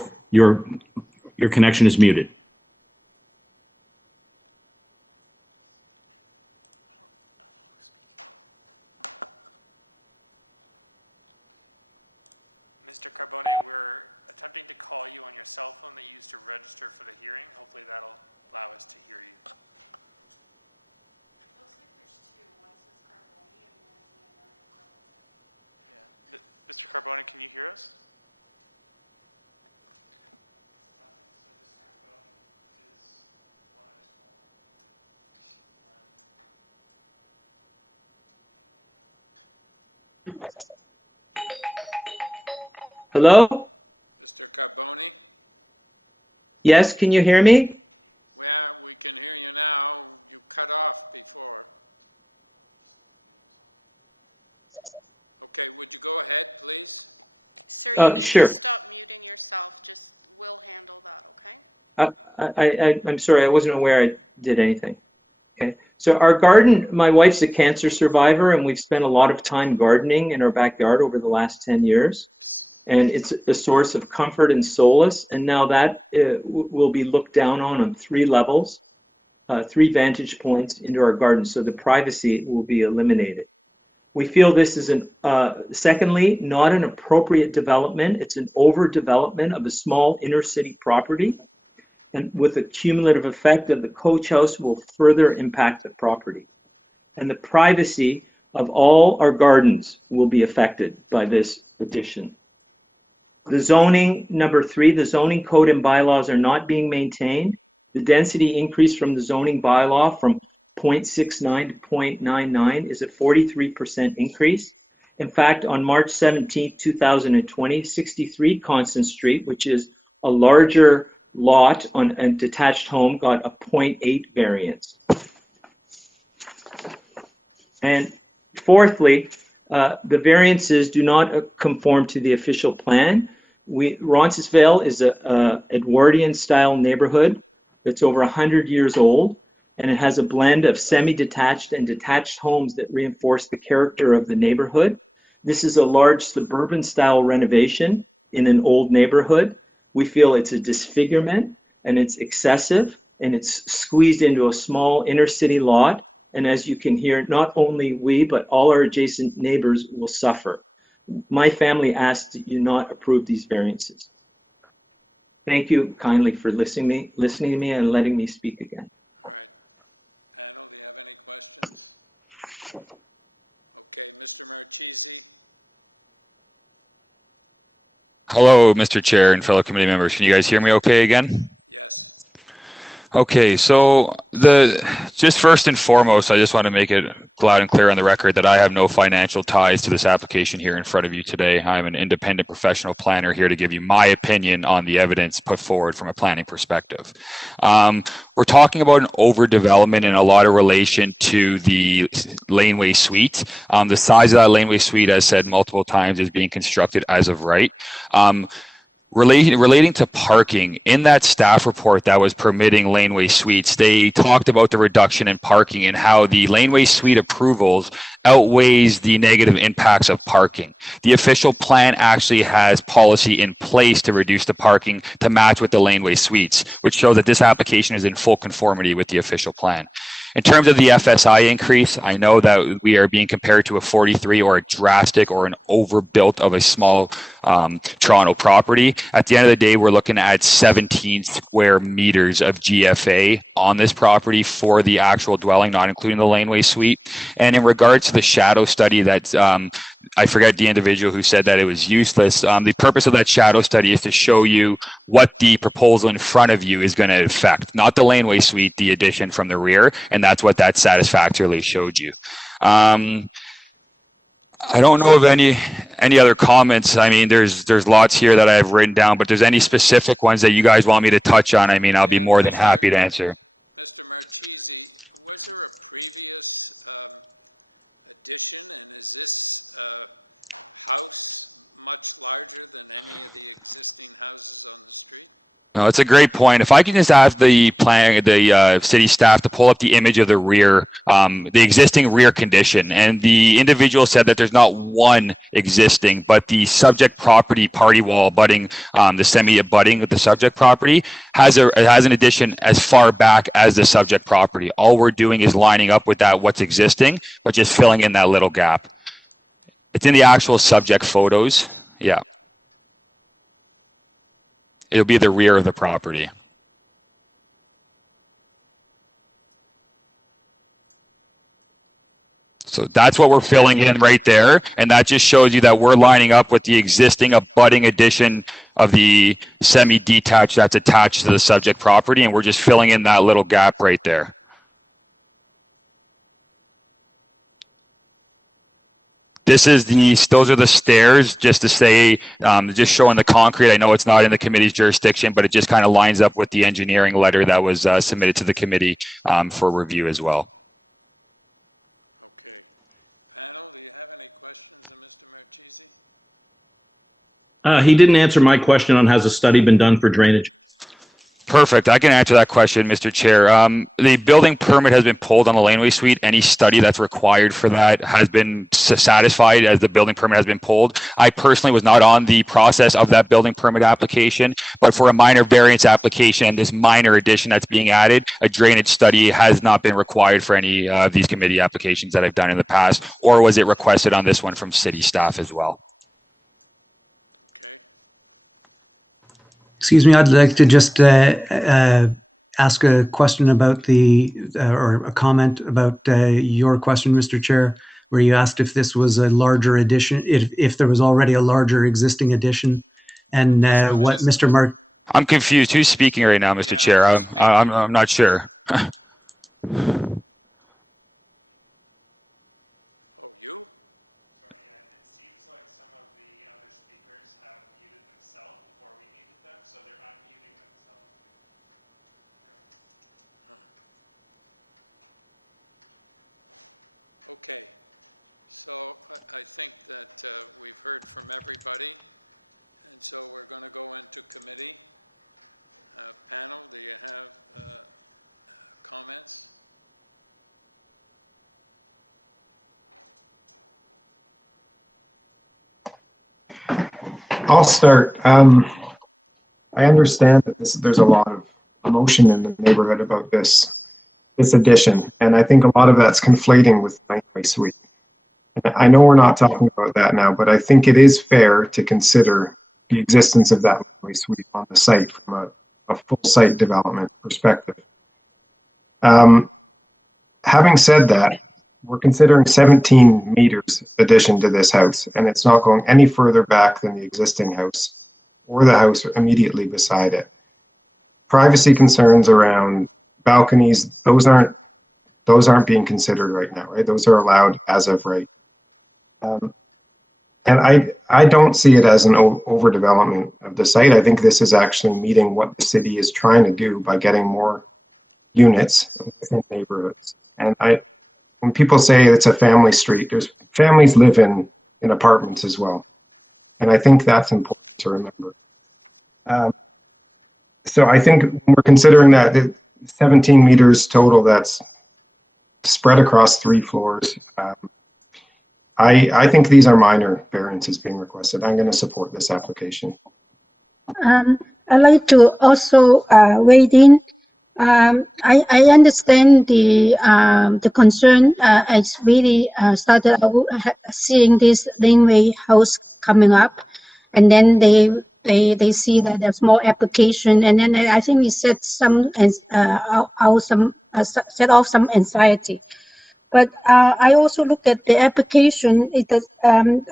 connection is muted. Mr. Carboni, we're attempting to call you on your cell phone that you used to register for the hearing. Hopefully that'll allow us to hear you. It looks like there's two. One says Carboni and one is Leonardo Carboni. Yeah. Mr. Carboni, can you hear us? Hello? Mr. Carboni? Yes, can you hear me? Well, we can hear you now. You cut off before. Okay, would you go ahead, please? Sir, you need sure. to stop muting yourself. Just, we'll handle that, okay? I'm sorry, I wasn't aware I did anything. Okay, so our garden, my wife's a cancer survivor, and we've spent a lot of time gardening in our backyard over the last 10 years. And it's a source of comfort and solace. And now that will be looked down on 3 levels, 3 vantage points into our garden. So the privacy will be eliminated. We feel this is secondly, not an appropriate development. It's an overdevelopment of a small inner city property. And with a cumulative effect of the coach house will further impact the property. And the privacy of all our gardens will be affected by this addition. The zoning, number 3, the zoning code and bylaws are not being maintained. The density increase from the zoning bylaw from 0.69 to 0.99 is a 43% increase. In fact, on March 17, 2020, 63 Constance Street, which is a larger lot on a detached home, got a 0.8 variance. And fourthly, the variances do not conform to the official plan. Roncesvalles is a Edwardian-style neighborhood that's over 100 years old, and it has a blend of semi-detached and detached homes that reinforce the character of the neighborhood. This is a large suburban-style renovation in an old neighborhood. We feel it's a disfigurement, and it's excessive, and it's squeezed into a small inner-city lot. And as you can hear, not only we, but all our adjacent neighbors will suffer. My family asked that you not approve these variances. Thank you kindly for listening to me and letting me speak again. All right. Panel, do you have any questions? Okay, Mr. Marchese? Hello, Mr. Chair and fellow committee members. Can you guys hear me okay again? Yes. Okay, so just first and foremost, I just want to make it loud and clear on the record that I have no financial ties to this application here in front of you today. I'm an independent professional planner here to give you my opinion on the evidence put forward from a planning perspective. We're talking about an overdevelopment in a lot of relation to the laneway suite. The size of that laneway suite, as said multiple times, is being constructed as of right. Relating to parking, in that staff report that was permitting laneway suites, they talked about the reduction in parking and how the laneway suite approvals outweighs the negative impacts of parking. The official plan actually has policy in place to reduce the parking to match with the laneway suites, which shows that this application is in full conformity with the official plan. In terms of the FSI increase, I know that we are being compared to a 43 or a drastic or an overbuilt of a small Toronto property. At the end of the day, we're looking at 17 square meters of GFA on this property for the actual dwelling, not including the laneway suite. And in regards to the shadow study that I forget the individual who said that it was useless. The purpose of that shadow study is to show you what the proposal in front of you is going to affect, not the laneway suite, the addition from the rear, and that's what that satisfactorily showed you. I don't know of any other comments. I mean, there's lots here that I have written down, but there's any specific ones that you guys want me to touch on, I mean, I'll be more than happy to answer. Mr. Marchese, was there a previous addition, and is this house much larger than any of the existing houses on the street? No, it's a great point. If I can just ask the city staff to pull up the image of the rear, the existing rear condition, and the individual said that there's not one existing, but the subject property party wall abutting the semi-abutting with the subject property has an addition as far back as the subject property. All we're doing is lining up with that what's existing, but just filling in that little gap. It's in the actual subject photos. Yeah. It'll be the rear of the property. So that's what we're filling in right there. And that just shows you that we're lining up with the existing abutting addition of the semi-detached that's attached to the subject property. And we're just filling in that little gap right there. Those are the stairs, just to say, just showing the concrete. I know it's not in the committee's jurisdiction, but it just kind of lines up with the engineering letter that was submitted to the committee for review as well. Okay. Panel, do you have any questions of Mr. Marchese? He didn't answer my question on has a study been done for drainage. Perfect. I can answer that question, Mr. Chair. The building permit has been pulled on the laneway suite. Any study that's required for that has been satisfied as the building permit has been pulled. I personally was not on the process of that building permit application, but for a minor variance application and this minor addition that's being added, a drainage study has not been required for any of these committee applications that I've done in the past, or was it requested on this one from city staff as well? Excuse me, I'd like to just ask a question about or a comment about your question, Mr. Chair, where you asked if this was a larger addition, if there was already a larger existing addition, and what Mr. Mark. I'm confused. Who's speaking right now, Mr. Chair? I'm not sure. Okay, so I think that we've heard from everybody, and so we're going to go into committee. Panel, do you have comments? I'll start. I understand that there's a lot of emotion in the neighborhood about this addition, and I think a lot of that's conflating with the laneway suite. And I know we're not talking about that now, but I think it is fair to consider the existence of that laneway suite on the site from a full site development perspective. Having said that, we're considering 17 meters addition to this house, and it's not going any further back than the existing house. or the house immediately beside it. Privacy concerns around balconies, those aren't being considered right now, right? Those are allowed as of right. And I don't see it as an overdevelopment of the site. I think this is actually meeting what the city is trying to do by getting more units in neighborhoods. And when people say it's a family street, there's families live in apartments as well. And I think that's important to remember. So I think we're considering that 17 meters total, that's spread across 3 floors. I think these are minor variances being requested. I'm going to support this application. I'd like to also weigh in. I understand the concern. It's really started out seeing this laneway house coming up, and then they see that there's more application, and then I think it set off some anxiety. But I also looked at the application.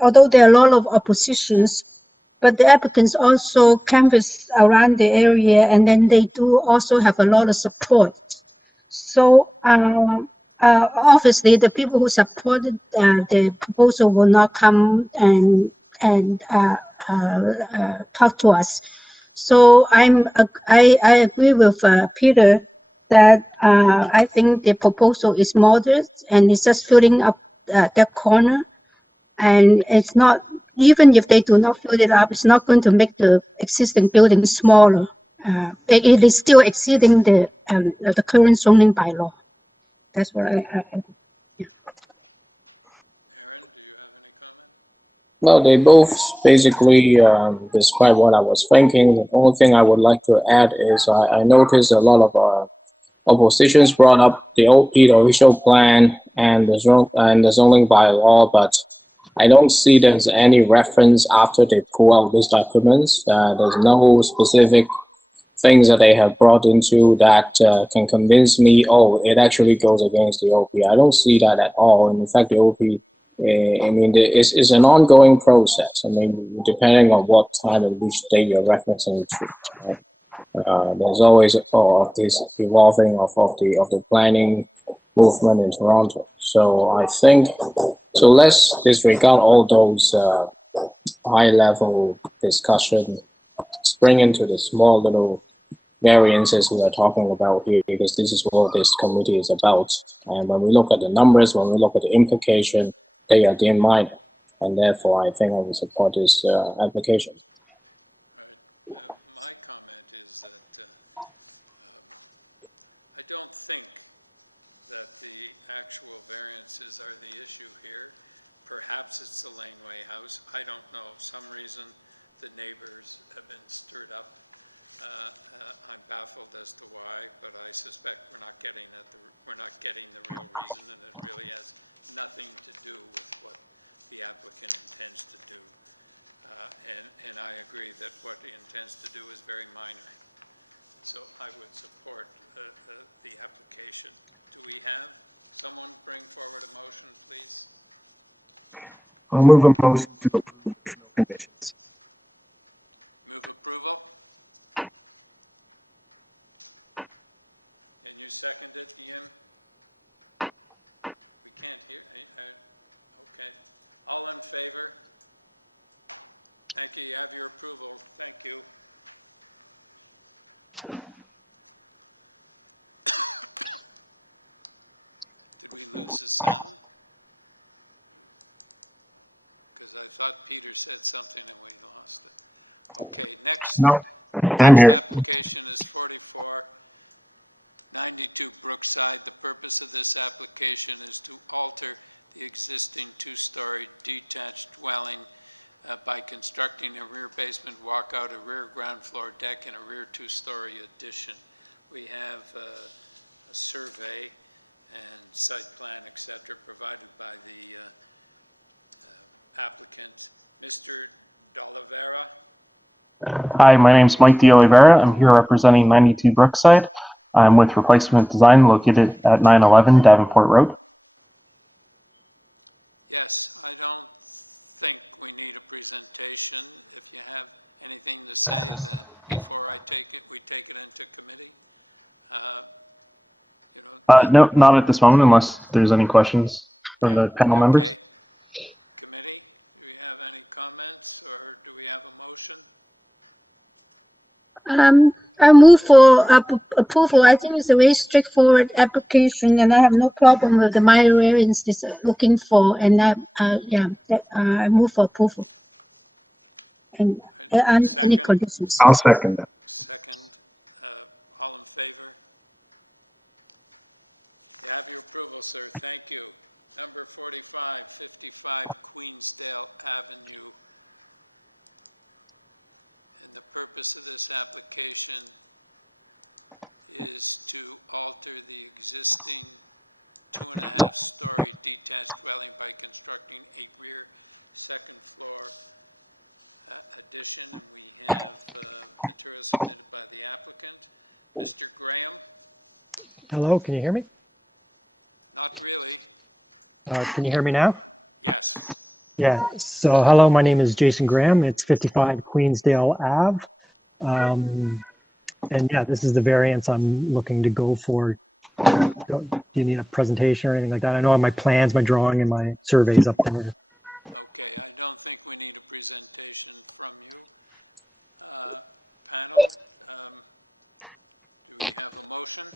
Although there are a lot of oppositions, but the applicants also canvass around the area, and then they do also have a lot of support. So obviously, the people who supported the proposal will not come and talk to us. So I agree with Peter that I think the proposal is moderate and it's just filling up that corner. And it's not, even if they do not fill it up, it's not going to make the existing building smaller. It is still exceeding the current zoning bylaw. That's what Aaron, do you have any comment? Well, they both basically describe what I was thinking. The only thing I would like to add is I noticed a lot of oppositions brought up the official plan and the zoning bylaw, but I don't see there's any reference after they pull out these documents. There's no specific things that they have brought into that can convince me, oh, it actually goes against the OP. I don't see that at all. And in fact, the OP, I mean, it's an ongoing process. I mean, depending on what time and which day you're referencing to, right? There's always this evolving of the planning movement in Toronto. So I think, so let's disregard all those high-level discussion, spring into the small little variances we are talking about here, because this is what this committee is about. And when we look at the numbers, when we look at the implication, they are deemed minor. And therefore, I think I will support this application. Right. My comment is that I don't think that the actual variances are the issue here. Perhaps it's the laneway house. I don't know. Some reason the neighbors have been stirred up. I'm baffled as to why, but I suspect we're not getting the real reason, and it really has nothing to do with what the applicant intends to do. And I agree that what he intends to do is very minor. So I would support the application. Do we have someone bring forward a motion, please? I'll move a motion to approve the conditions. Move approval? And you second it, Ian? We can't hear. Okay. All in favor? Thank you. You have your approval. Thank you. Did we lose the sound? Because I thought Peter said something and we lost it. Okay, next application is 4492 Brookside. The purpose of this application is to alter the existing 2-story detached dwelling by constructing a rear basement walkout, a rear ground floor deck, and a rear 2-story addition. We have a survey and site plan, etc., provided by the applicant. Mr. D'Oliveira. Hi, my name is Mike D'Oliveira. I'm here representing 92 Brookside. I'm with Replacement Design located at 911 Davenport Road. Yes, I don't think we need a presentation. If you have anything to say that before we take it into committee? You know, No, not at this moment, unless there's any questions from the panel members. okay. Committee, do we have any comments or do we have a motion? I move for approval. I think it's a very straightforward application, and I have no problem with the minor variance is looking for. And I move for approval. And any conditions. I'll second that. Second, all in favor? You have your approval, sir. Thank you. Number 4555 Queensdale Avenue. And the purpose of this application is to alter the existing 2.5-story detached dwelling by constructing a rear second floor addition. And we have material submitted by the applicant. Mr. Graham? Hello, can you hear me? Not really. Can you hear me now? Yes. Yeah, so hello, my name is Jason Graham. It's 55 Queensdale Ave. And yeah, this is the variance I'm looking to go for. Do you need a presentation or anything like that? I know I have my plans, my drawing, and my surveys up there. Okay, I don't think we need a presentation from you. Panel, do we have a motion?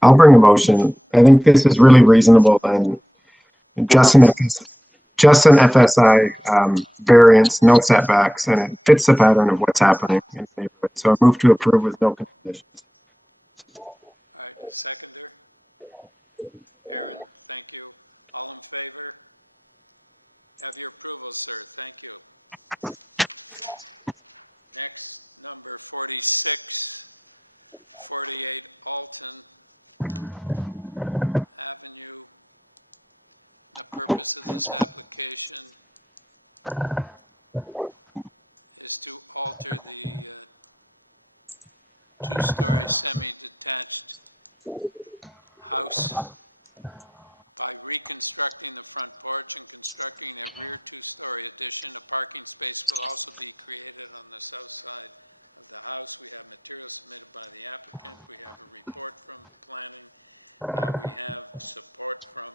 I'll bring a motion. I think this is really reasonable and just an FSI variance, no setbacks, and it fits the pattern of what's happening in the neighborhood. So I move to approve with no conditions. All right, seconder. Aaron, thank you. All in favor? Have your approval, sir. Thank you. Next, number 4648 Alton Avenue. The purpose of this application is to alter the two-story semi-detached house by reconstructing the front porch and constructing a rear two-story addition. A parking space will also be created on the south side of the house. We have material submitted by the applicant. We have a report from planning. We have support from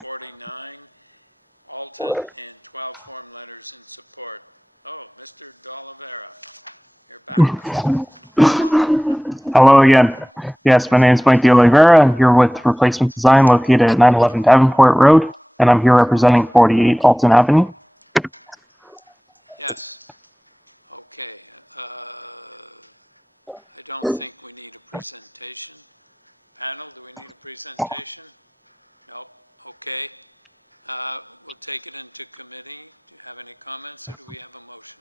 49 Alton and 12 form letters in support. Oh, Mr. D'Oliveira, you're back. Hello again. Yes, my name is Mike D'Oliveira. I'm here with Replacement Design located at 911 Davenport Road, and I'm here representing 48 Alton Avenue. Yes. Okay. I don't think we need a presentation. Panel, do we need a presentation? Nope. Okay. We'll take it into committee. Do you have any comments, or do we have a motion?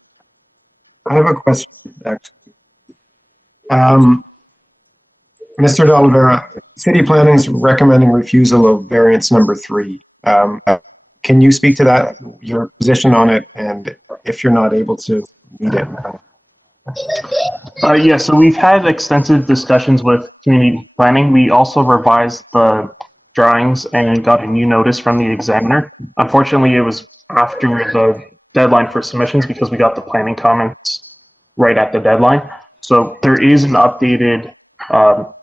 I have a question, actually. Mr. D'Oliveira, City Planning is recommending refusal of variance number 3. Can you speak to that, your position on it, and if you're not able to meet it? Yeah, so we've had extensive discussions with community planning. We also revised the drawings and got a new notice from the examiner. Unfortunately, it was after the deadline for submissions because we got the planning comments right at the deadline. So there is an updated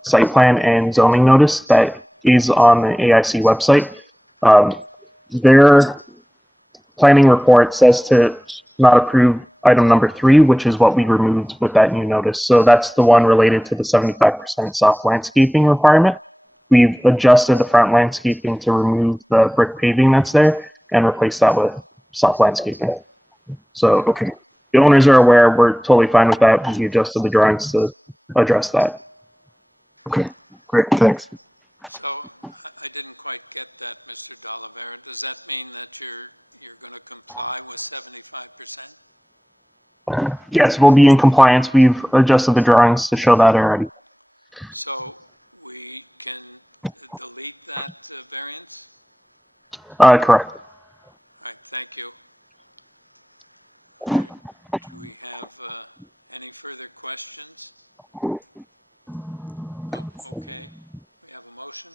site plan and zoning notice that is on the AIC website. Their planning report says to not approve item number 3, which is what we removed with that new notice. So that's the one related to the 75% soft landscaping requirement. We've adjusted the front landscaping to remove the brick paving that's there and replace that with soft landscaping. So okay, the owners are aware, we're totally fine with that. We adjusted the drawings to address that. Okay, great, thanks. So I didn't quite get that, Mr. D'Oliveira. Does that mean that you're going to comply with 75%? Yes, we'll be in compliance. We've adjusted the drawings to show that already. So we can delete that variance? Correct. All right, thank you. All right. Do we have any further questions? Oh, okay. We have a motion?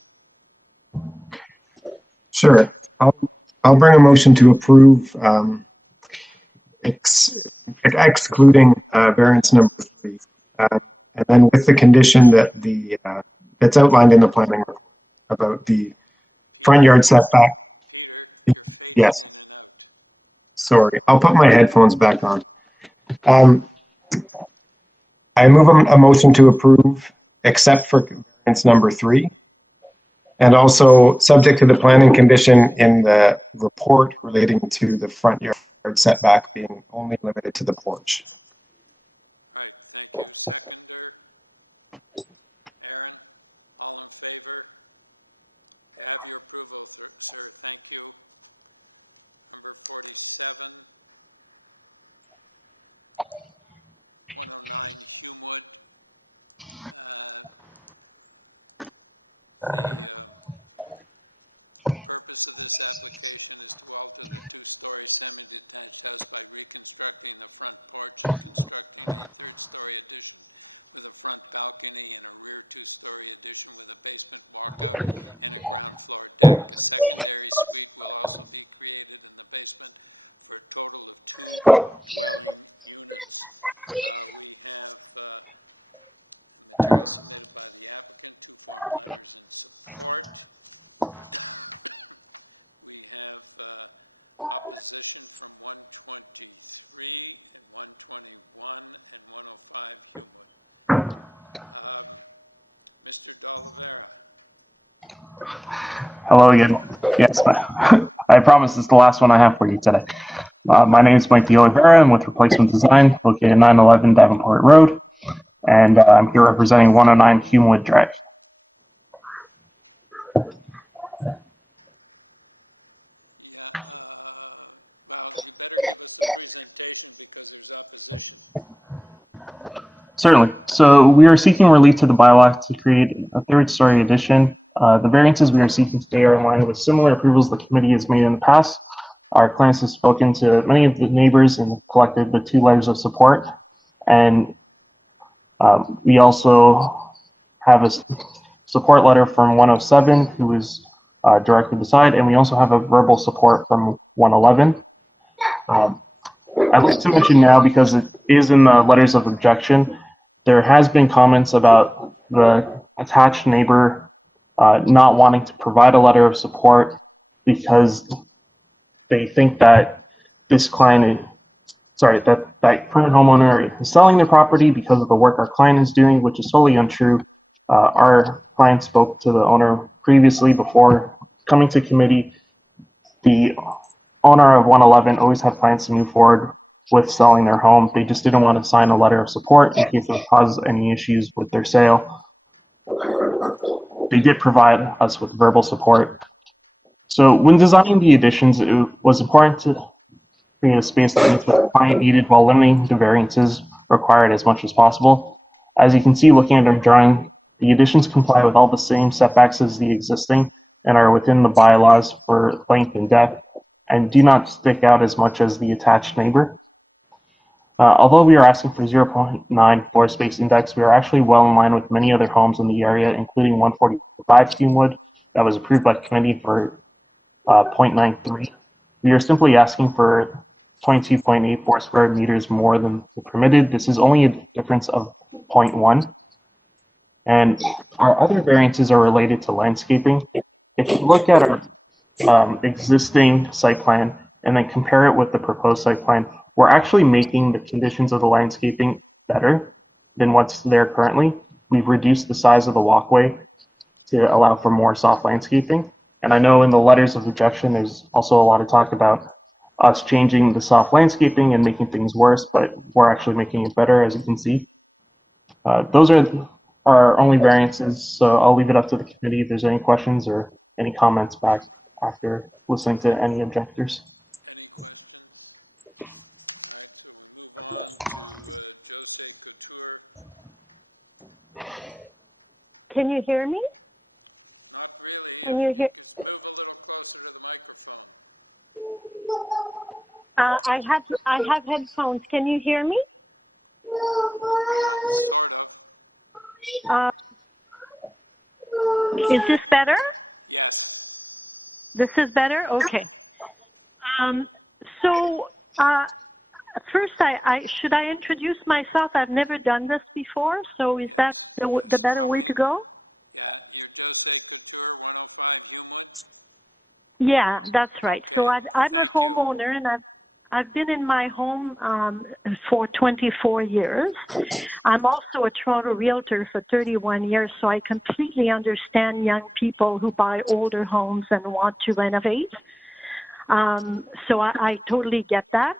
Sure. I'll bring a motion to approve excluding variance number 3. And then with the condition that that's outlined in the planning report about the front yard setback. Peter, you're fading Yes. in and out. Sorry, I'll put my headphones back on. I move a motion to approve except for variance number 3. And also subject to the planning condition in the report relating to the front yard setback being only limited to the porch. All right, thank you. Seconder? Aaron, all in favor? You have your approval, sir. Thank you. Number 47, 109 Humewood. The purpose of this application is to alter the 2-story semi-detached house by reconstructing the front porch and constructing a 3rd-story addition with a front balcony and a rear 2-story addition with a basement walkout and a ground floor deck. A secondary suite will also be created in the basement for a total of 2 dwelling units. We have material submitted by the applicant, 2 form letters in support. We have opposition from 123 and 121 and 105 Humewood. Mr. D'Oliveira. Hello again. Yes, I promise this is the last one I have for you today. My name is Mike D'Oliveira. I'm with Replacement Design, located 911 Davenport Road, and I'm here representing 109 Humewood Drive. Yeah, well, you better give us a presentation because there's opposition. Certainly. So we are seeking relief to the bylaw to create a 3rd-story addition. The variances we are seeking today are in line with similar approvals the committee has made in the past. Our clients have spoken to many of the neighbors and collected the 2 letters of support. And we also have a support letter from 107, who is directly beside, and we also have a verbal support from 111. I'd like to mention now, because it is in the letters of objection, there has been comments about the attached neighbor not wanting to provide a letter of support because they think that this client, that current homeowner is selling their property because of the work our client is doing, which is totally untrue. Our client spoke to the owner previously before coming to committee. The owner of 111 always had plans to move forward with selling their home. They just didn't want to sign a letter of support in case it would cause any issues with their sale. They did provide us with verbal support. So when designing the additions, it was important to create a space that meets what the client needed while limiting the variances required as much as possible. As you can see, looking at our drawing, the additions comply with all the same setbacks as the existing and are within the bylaws for length and depth, and do not stick out as much as the attached neighbor. Although we are asking for 0.9 floor space index, we are actually well in line with many other homes in the area, including 145 Humewood that was approved by committee for 0.93. We are simply asking for 22.84 square meters more than the permitted. This is only a difference of 0.1. And our other variances are related to landscaping. If you look at our existing site plan and then compare it with the proposed site plan, we're actually making the conditions of the landscaping better than what's there currently. We've reduced the size of the walkway to allow for more soft landscaping. And I know in the letters of objection, there's also a lot of talk about us changing the soft landscaping and making things worse, but we're actually making it better, as you can see. Those are our only variances, so I'll leave it up to the committee if there's any questions or any comments back after listening to any objectors. Any questions? All right, so we move on to Jose Couture. Can you hear me? Not really. Can If you just move a little closer to the microphone. I have headphones. Can you hear me? Well, sort of. Is this better? Yes. This is better? Okay. So First, should I introduce myself? I've never done this before, so is that the better way to go? Yeah, you're Jose Couture, 105 Humewood? Yeah, that's right. Okay, So I'm a thank you. homeowner, and I've been in my home for 24 years. I'm also a Toronto realtor for 31 years, so I completely understand young people who buy older homes and want to renovate. So I totally get that.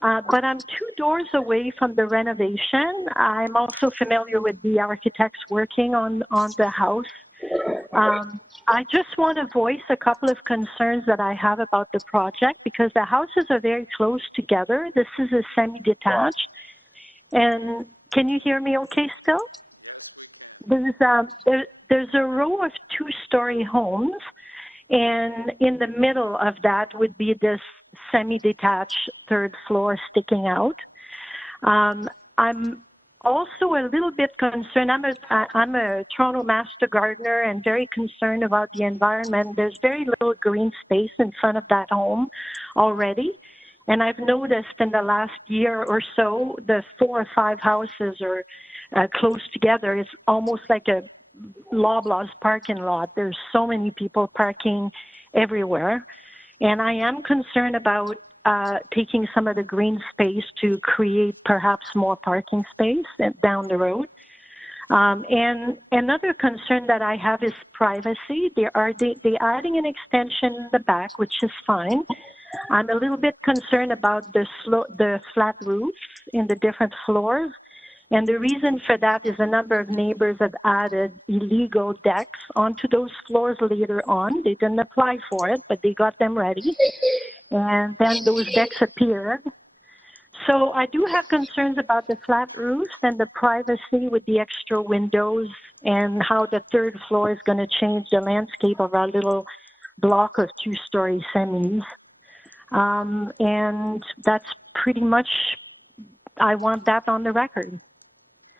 But I'm 2 doors away from the renovation. I'm also familiar with the architects working on the house. I just want to voice a couple of concerns that I have about the project because the houses are very close together. This is a semi-detached. And can you hear me okay still? Yes, we can. There's a row of 2-story homes, and in the middle of that would be this semi-detached 3rd floor sticking out. I'm also a little bit concerned. I'm a Toronto master gardener and very concerned about the environment. There's very little green space in front of that home already. And I've noticed in the last year or so, the 4 or 5 houses are close together. It's almost like a Loblaws parking lot. There's so many people parking everywhere. And I am concerned about taking some of the green space to create perhaps more parking space down the road. And another concern that I have is privacy. They're adding an extension in the back, which is fine. I'm a little bit concerned about the flat roofs in the different floors. And the reason for that is a number of neighbors have added illegal decks onto those floors later on. They didn't apply for it, but they got them ready. And then those decks appeared. So I do have concerns about the flat roofs and the privacy with the extra windows and how the 3rd floor is going to change the landscape of our little block of 2-story semis. And that's pretty much, I want that on the record.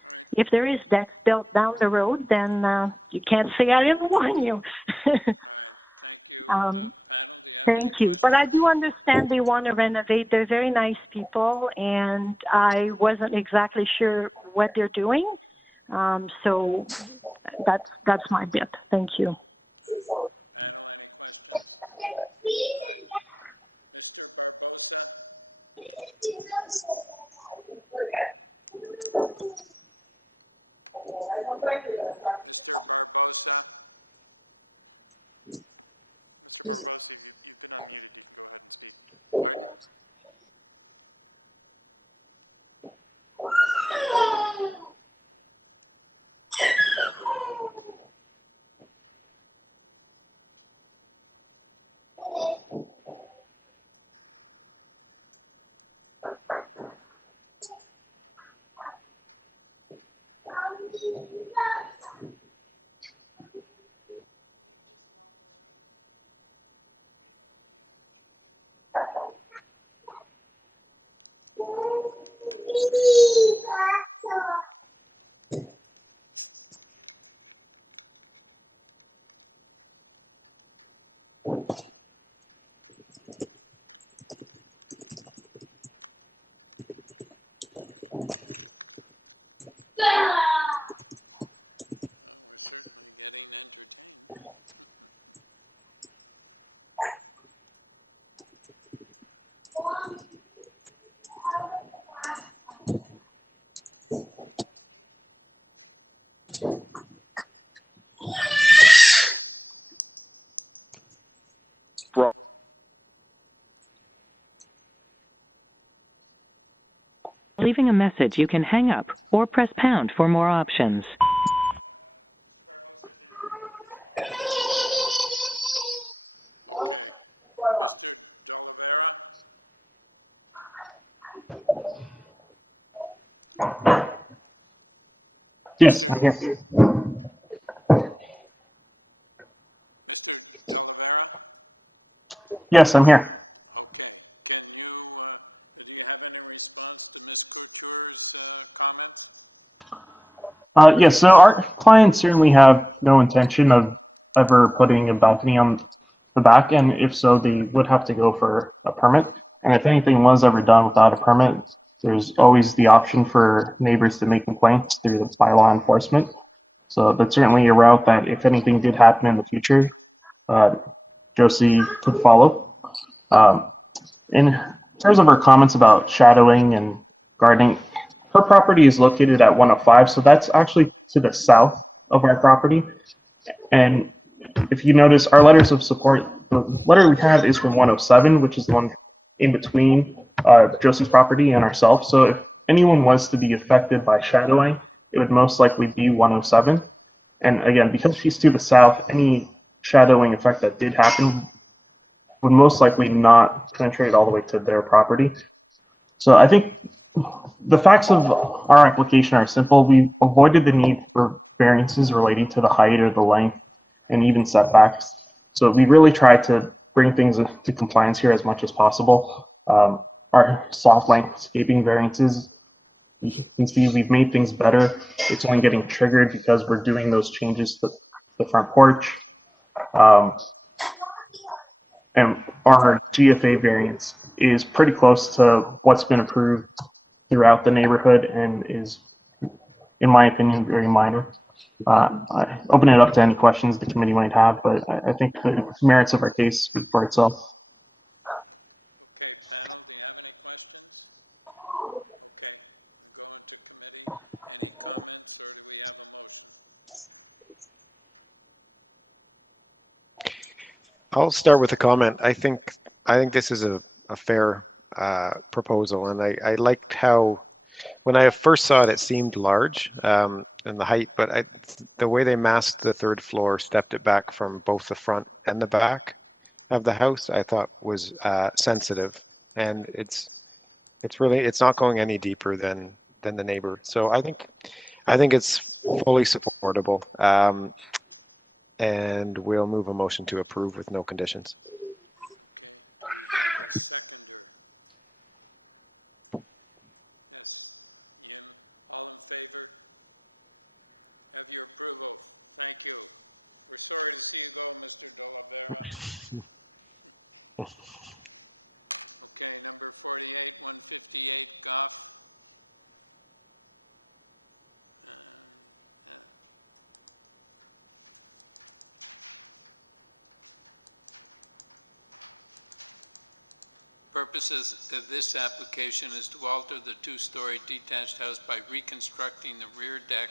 Right. If there is decks built down the road, then you can't say I didn't warn you. All right, thank you. Panel, do you have any Thank you. questions? But I do understand they want to renovate. They're very nice people, and I wasn't exactly sure what they're doing. So that's my bit. Thank you. Panel, any questions? All right. Mr. Barbosa? Mr. Barbosa? Mr. Barbosa, you've been unmuted. You can go ahead and speak. Pardon? We're certainly getting entertained. Leaving a message, you can hang up or press pound for more options. Okay. Mr. D'Oliveira? Yes, I'm here. Mr. D'Oliveira? Yes, I'm here. Okay. Can you, do you have any response to Ms. Couture's comments? Yes, so our clients certainly have no intention of ever putting a balcony on the back, and if so, they would have to go for a permit. And if anything was ever done without a permit, there's always the option for neighbors to make complaints through the bylaw enforcement. So that's certainly a route that if anything did happen in the future, Josie could follow. In terms of her comments about shadowing and gardening, her property is located at 105, so that's actually to the south of our property. And if you notice, our letters of support, the letter we have is from 107, which is the one in between Josie's property and ourselves. So if anyone was to be affected by shadowing, it would most likely be 107. And again, because she's to the south, any shadowing effect that did happen would most likely not penetrate all the way to their property. So I think the facts of our application are simple. We avoided the need for variances relating to the height or the length and even setbacks. So we really tried to bring things into compliance here as much as possible. Our soft landscaping variances, you can see we've made things better. It's only getting triggered because we're doing those changes to the front porch. And our GFA variance is pretty close to what's been approved throughout the neighborhood and is, in my opinion, very minor. I open it up to any questions the committee might have, but I think the merits of our case speak for itself. Okay, panel, do you have any questions? Okay, we go into committee. Any comments, or do we have a motion? I'll start with a comment. I think this is a fair proposal, and I liked how, when I first saw it, it seemed large in the height, but the way they masked the third floor, stepped it back from both the front and the back of the house, I thought was sensitive, and it's not going any deeper than the neighbor. So I think it's fully supportable. And we'll move a motion to approve with no conditions. Okay, do we have a seconder? Yes, Yim, all in favor? Have your approval. Thank you. We're sorry to see you go, Mr. De La Vera. Okay, number 48, 158, GOUGH. Purposes of this application is to alter the two-story detached house by reconstructing the rear deck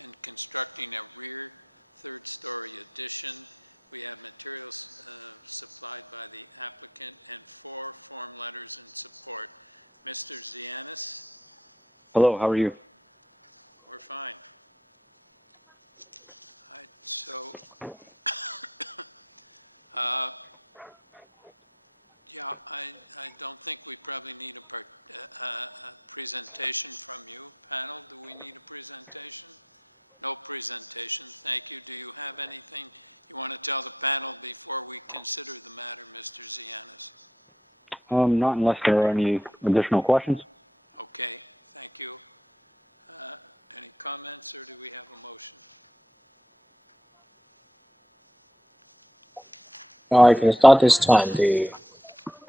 and constructing a rear third-story addition. We have materials supplied by the applicant and 4 form letters in support. Mr. Zianis? Hello, how are you? We're fine. All right, so yeah, I don't think we probably need a presentation from you. Panel, do we need a presentation? No presentation, thank you. Do you have anything you want to tell the panel before we consider the matter, Mr. Zianis? Not unless there are any additional questions. Okay, thank you. Any comments, or do we have a motion? I can start this time.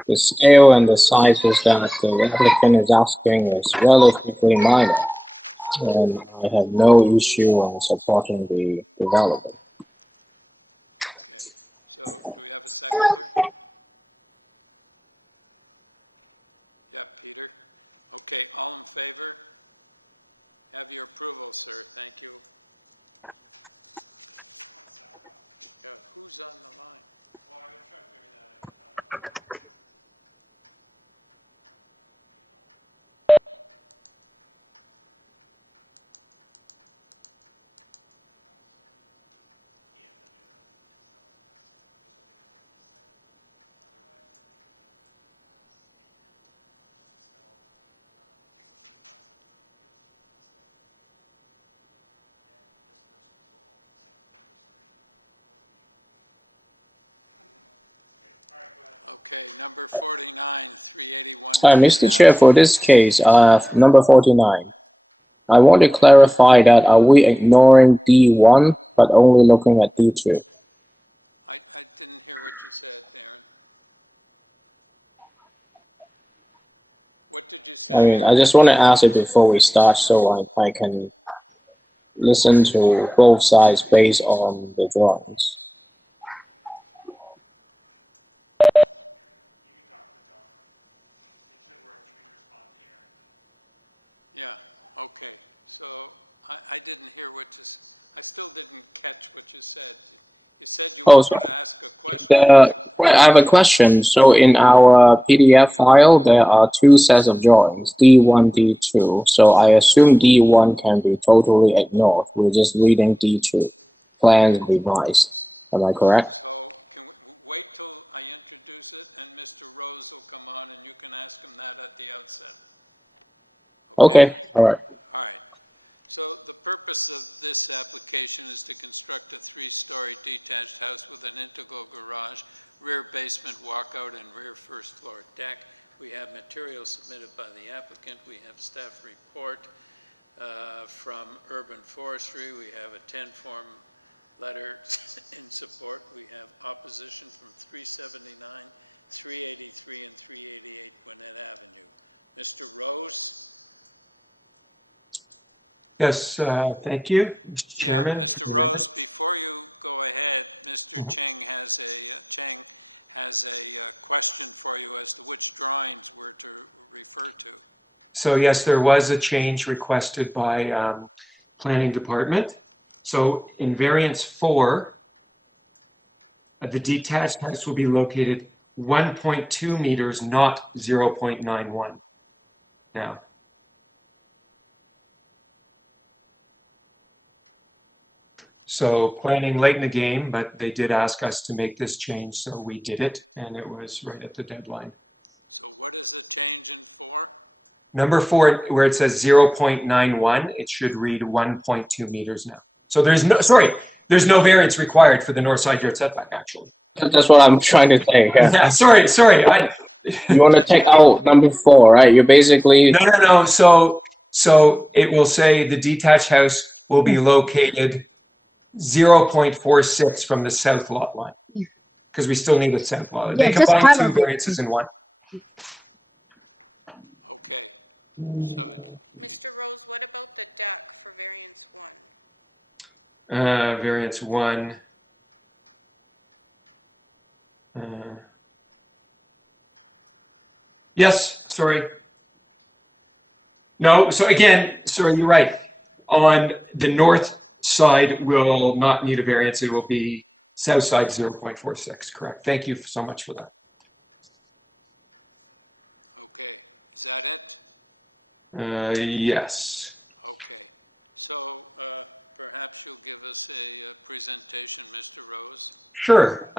The scale and the sizes that the applicant is asking is relatively minor, and I have no issue on supporting the developer. Okay, so do we have a seconder? Yeah, Peter. Okay, all in favor? Have your approval, sir. Thank you. Yeah, who's on the line? Well, I'm trying to figure that out. Okay, number 49, 381. Mr. Chair, for this case, number 49, I want to clarify that are we ignoring D1 but only looking at D2? I didn't hear what you said, Aaron. What did you say? I just want to ask it before we start so I can listen to both sides based on the drawings. Yeah, okay. So I didn't hear what you, I still didn't catch what you said. You said you wanted to ask a question. I have a question. So in our PDF file, there are two sets of drawings, D1, D2. So I assume D1 can be totally ignored. We're just reading D2, plans revised. Am I correct? So can we wait till I introduce it and Mr. Rose will come on and you can ask him that at the outset. Okay, all right. All right. So the purpose of this application is to construct a 3-story detached house with an integral garage, rear basement walkout, and rear first floor deck. We have material submitted by the applicant. We have staff report from Urban Forestry. We have a 10-form letter in support. We have opposition from 379, 383, and 388 Gwinnett Avenue. Mr. Rose? Yes, thank you, Mr. Chairman. Yeah, Mr. Rose, before you go ahead, Mr. Cheng has a question for you as to which drawings we're to refer to. So yes, there was a change requested by Planning Department. So in variance 4, the detached house will be located 1.2 meters, not 0.91. Now, so planning late in the game, but they did ask us to make this change, so we did it, and it was right at the deadline. So what is the change in 4? Number 4, where it says 0.91, it should read 1.2 meters now. So there's no variance required for the north side yard setback, actually. That's what I'm trying to say. Yeah. Sorry. You want to take out number 4, right? You're basically... No. So it will say the detached house will be located 0.46 from the south lot line, because we still need the south lot line. They combine 2 variances in 1. Okay. So, Mr. Rose, what about the deck for variance 1? Variance 1. Yes, sorry. No, so again, sorry, you're right. On the north side will not need a variance. It will be south side 0.46, correct. Thank you so much for that. okay. Is that it? Yes. Okay. So perhaps you'll give us a presentation, Mr. Rose. Sure.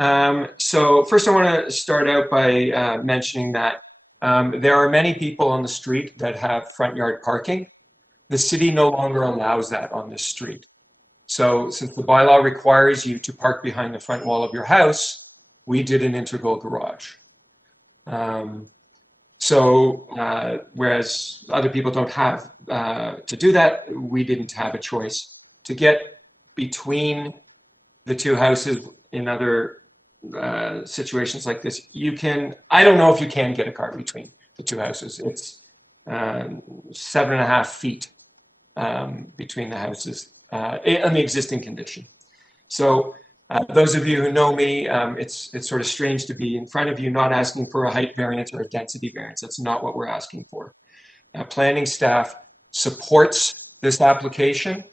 So first I want to start out by mentioning that there are many people on the street that have front yard parking. The city no longer allows that on this street. So since the bylaw requires you to park behind the front wall of your house, we did an integral garage. Whereas other people don't have to do that, we didn't have a choice. To get between the two houses in other situations like this, I don't know if you can get a car between the two houses. It's 7.5 feet between the houses on the existing condition. So those of you who know me, it's sort of strange to be in front of you not asking for a height variance or a density variance. That's not what we're asking for. Planning staff supports this application.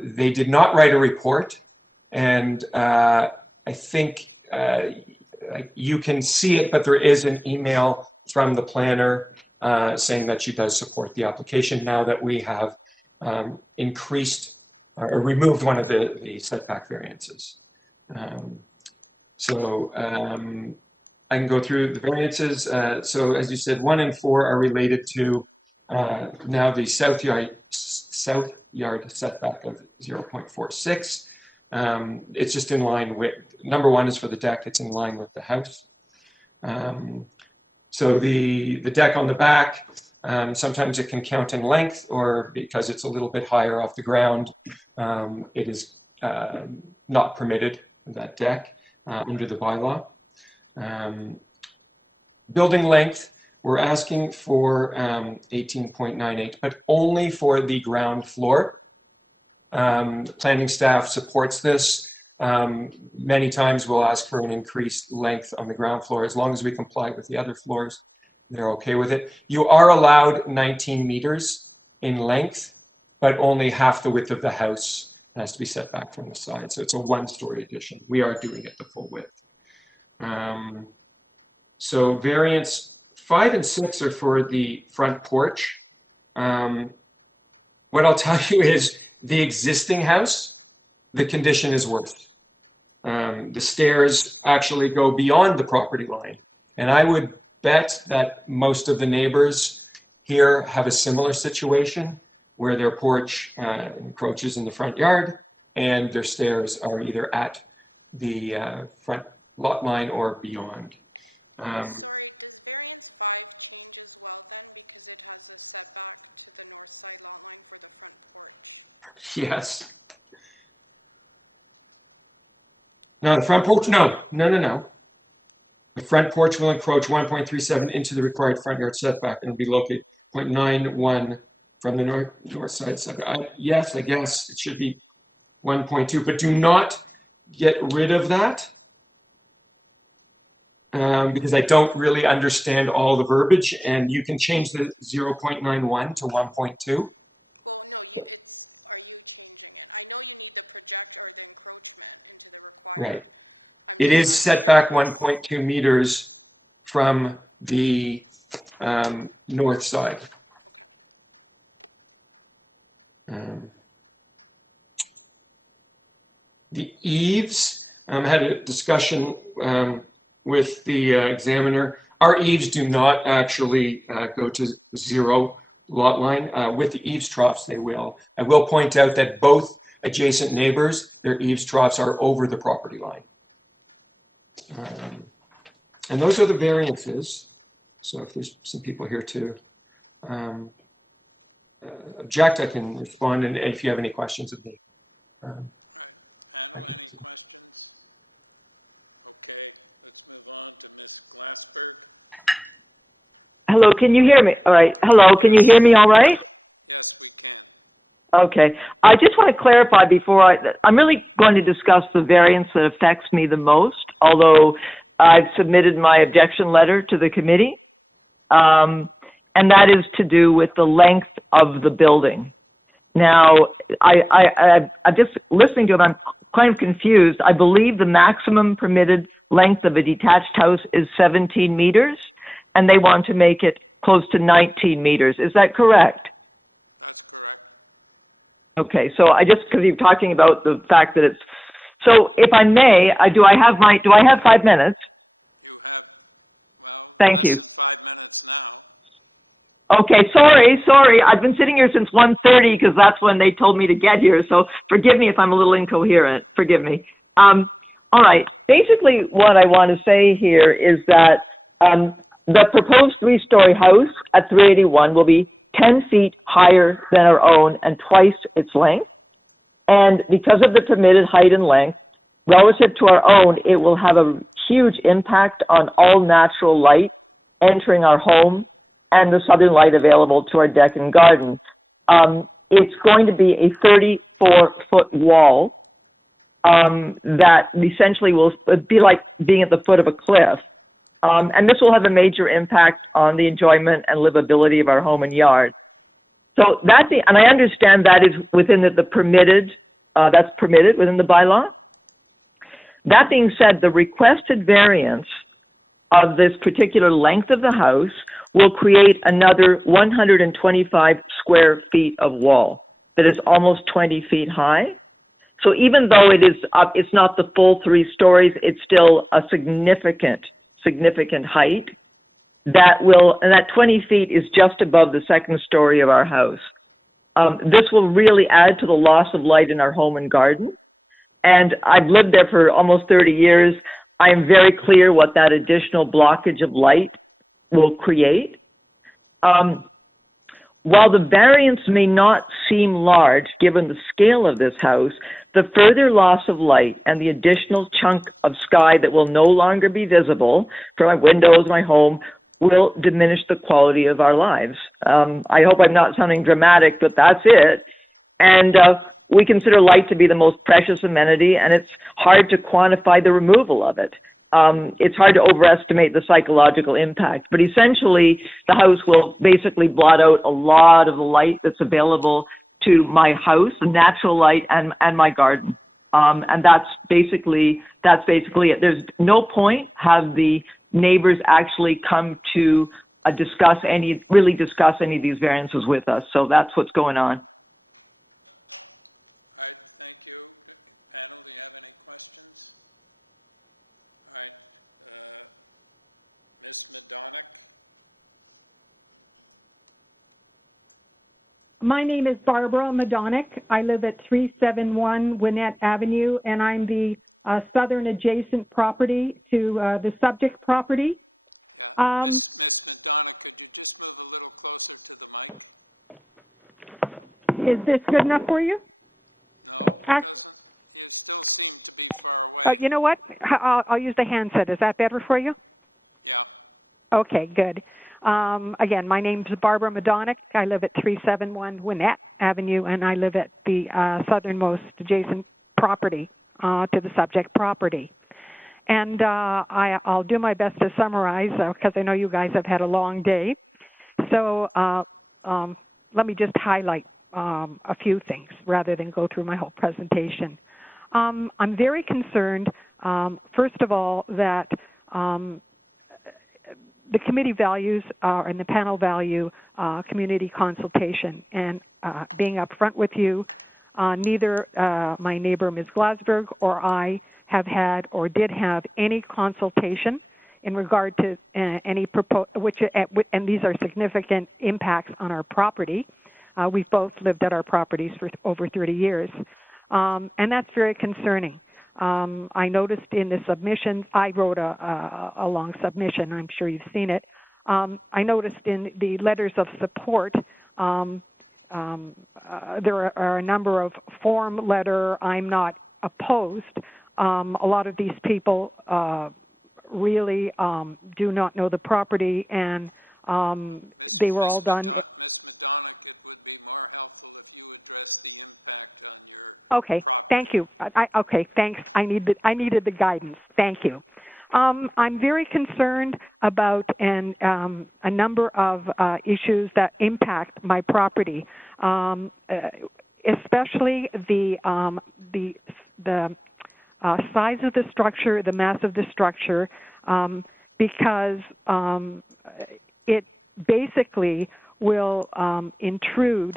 They did not write a report, and I think you can see it, but there is an email from the planner saying that she does support the application now that we have increased or removed one of the setback variances. I can go through the variances. So as you said, 1 and 4 are related to now the south yard setback of 0.46. It's just in line with, number 1 is for the deck, it's in line with the house. So the deck on the back, sometimes it can count in length, or because it's a little bit higher off the ground, it is not permitted, that deck, under the bylaw. Building length, We're asking for 18.98, but only for the ground floor. Planning staff supports this. Many times we'll ask for an increased length on the ground floor. As long as we comply with the other floors, they're okay with it. You are allowed 19 meters in length, but only half the width of the house has to be set back from the side. So it's a one-story addition. We are doing it the full width. So variants 5 and 6 are for the front porch. What I'll tell you is the existing house, the condition is worse. The stairs actually go beyond the property line. And I would bet that most of the neighbors here have a similar situation where their porch encroaches in the front yard and their stairs are either at the front lot line or beyond. Sorry, does variance 5 change as well then, because it has a setback to the north side lot line for the front porch? Yes. No, the front porch, no. The front porch will encroach 1.37 into the required front yard setback and be located 0.91 from the north side setback. Yes, I guess it should be 1.2, but do not get rid of that. Because I don't really understand all the verbiage, and you can change the 0.91 to 1.2. Well, no, are you changing it? I know you need the project or the encroachment into the required. Right. It is set back 1.2 meters from the north side. Okay. The eaves, I had a discussion with the examiner. Our eaves do not actually go to 0 lot line. With the eaves troughs, they will. I will point out that both adjacent neighbors, their eaves troughs are over the property line. And those are the variances. So if there's some people here to object, I can respond, and if you have any questions of me. All right, panel, any questions? Okay, let's move on to Ms. Glassberg. Hello, can you hear me? All right. Hello, can you hear me all right? Yes, we can. Okay. I just want to clarify before I'm really going to discuss the variance that affects me the most, although I've submitted my objection letter to the committee, and that is to do with the length of the building. Now, I'm just listening to it, I'm kind of confused. I believe the maximum permitted length of a detached house is 17 meters, and they want to make it close to 19 meters. Is that correct? That's correct. Okay, so because you're talking about the fact that it's, so if I may, do I have 5 minutes? You have, well, Thank less you. than 5 minutes now. Okay, sorry. I've been sitting here since 1:30 because that's when they told me to get here. So forgive me if I'm a little incoherent. Forgive me. All right. Basically, what I want to say here is that the proposed 3-story house at 381 will be 10 feet higher than our own and twice its length. And because of the permitted height and length, relative to our own, it will have a huge impact on all natural light entering our home and the southern light available to our deck and garden. It's going to be a 34-foot wall that essentially will be like being at the foot of a cliff. And this will have a major impact on the enjoyment and livability of our home and yard. So and I understand that is within the permitted, that's permitted within the bylaw. That being said, the requested variance of this particular length of the house will create another 125 square feet of wall that is almost 20 feet high. So even though it's not the full 3 stories, it's still a significant height and that 20 feet is just above the 2nd story of our house. This will really add to the loss of light in our home and garden. And I've lived there for almost 30 years. I am very clear what that additional blockage of light will create. While the variance may not seem large given the scale of this house, the further loss of light and the additional chunk of sky that will no longer be visible from my windows, my home, will diminish the quality of our lives. I hope I'm not sounding dramatic, but that's it. And we consider light to be the most precious amenity, and it's hard to quantify the removal of it. It's hard to overestimate the psychological impact, but essentially the house will basically blot out a lot of the light that's available to my house, the natural light, and my garden. And that's basically it. There's no point have the neighbors actually come to discuss any of these variances with us. So that's what's going on. All right, thank you. Panel, do you have any questions? All right, Ms. Madonic. My name is Barbara Madonic. I live at 371 Winnett Avenue, and I'm the southern adjacent property to the subject property. Yeah, Ms. Madonic, could you just move a little closer to the mic? Is this good enough for you? No, it doesn't. You still seem to be far away. You know what? I'll use the handset. Is that better for you? Yeah. Okay, good. Again, my name's Barbara Madonic. I live at 371 Winnett Avenue, and I live at the southernmost adjacent property to the subject property. And I'll do my best to summarize because I know you guys have had a long day. So let me just highlight a few things rather than go through my whole presentation. I'm very concerned, first of all, that the committee values and the panel value community consultation. And being upfront with you, neither my neighbor, Ms. Glasberg, or I have had or did have any consultation in regard to any and these are significant impacts on our property. We've both lived at our properties for over 30 years, and that's very concerning. I noticed in the submission, I wrote a long submission, I'm sure you've seen it. I noticed in the letters of support, there are a number of form letter, I'm not opposed. A lot of these people really do not know the property, and they were all done. Ms. Madonic, it would be more helpful if you address the impact on your property. Thank you. Okay, thanks. I needed the guidance. Thank you. I'm very concerned about a number of issues that impact my property, especially the size of the structure, the mass of the structure, because it basically will intrude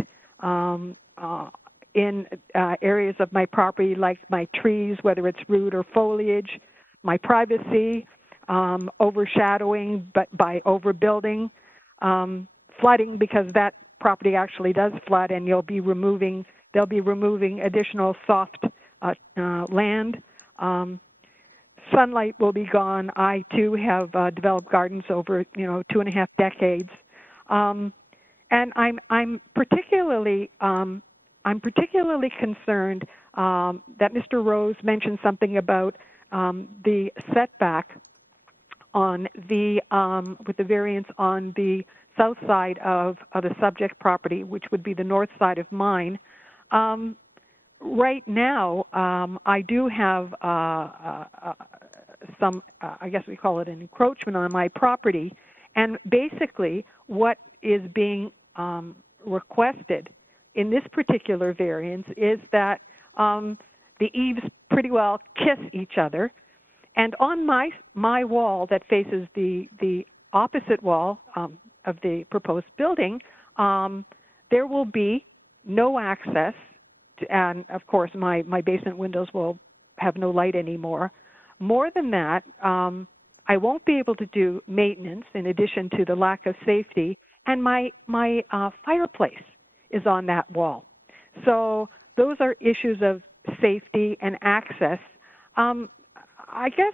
in areas of my property like my trees, whether it's root or foliage, my privacy, overshadowing but by overbuilding, flooding, because that property actually does flood, and they'll be removing additional soft land. Sunlight will be gone. I too have developed gardens over 2.5 decades, and I'm particularly concerned that Mr. Rose mentioned something about the setback on the with the variance on the south side of the subject property, which would be the north side of mine. Right now, I do have some, I guess we call it an encroachment on my property, and basically what is being requested in this particular variance is that the eaves pretty well kiss each other, and on my wall that faces the opposite wall of the proposed building, there will be no access. And of course, my basement windows will have no light anymore. More than that, I won't be able to do maintenance in addition to the lack of safety, and my fireplace is on that wall. So those are issues of safety and access. I guess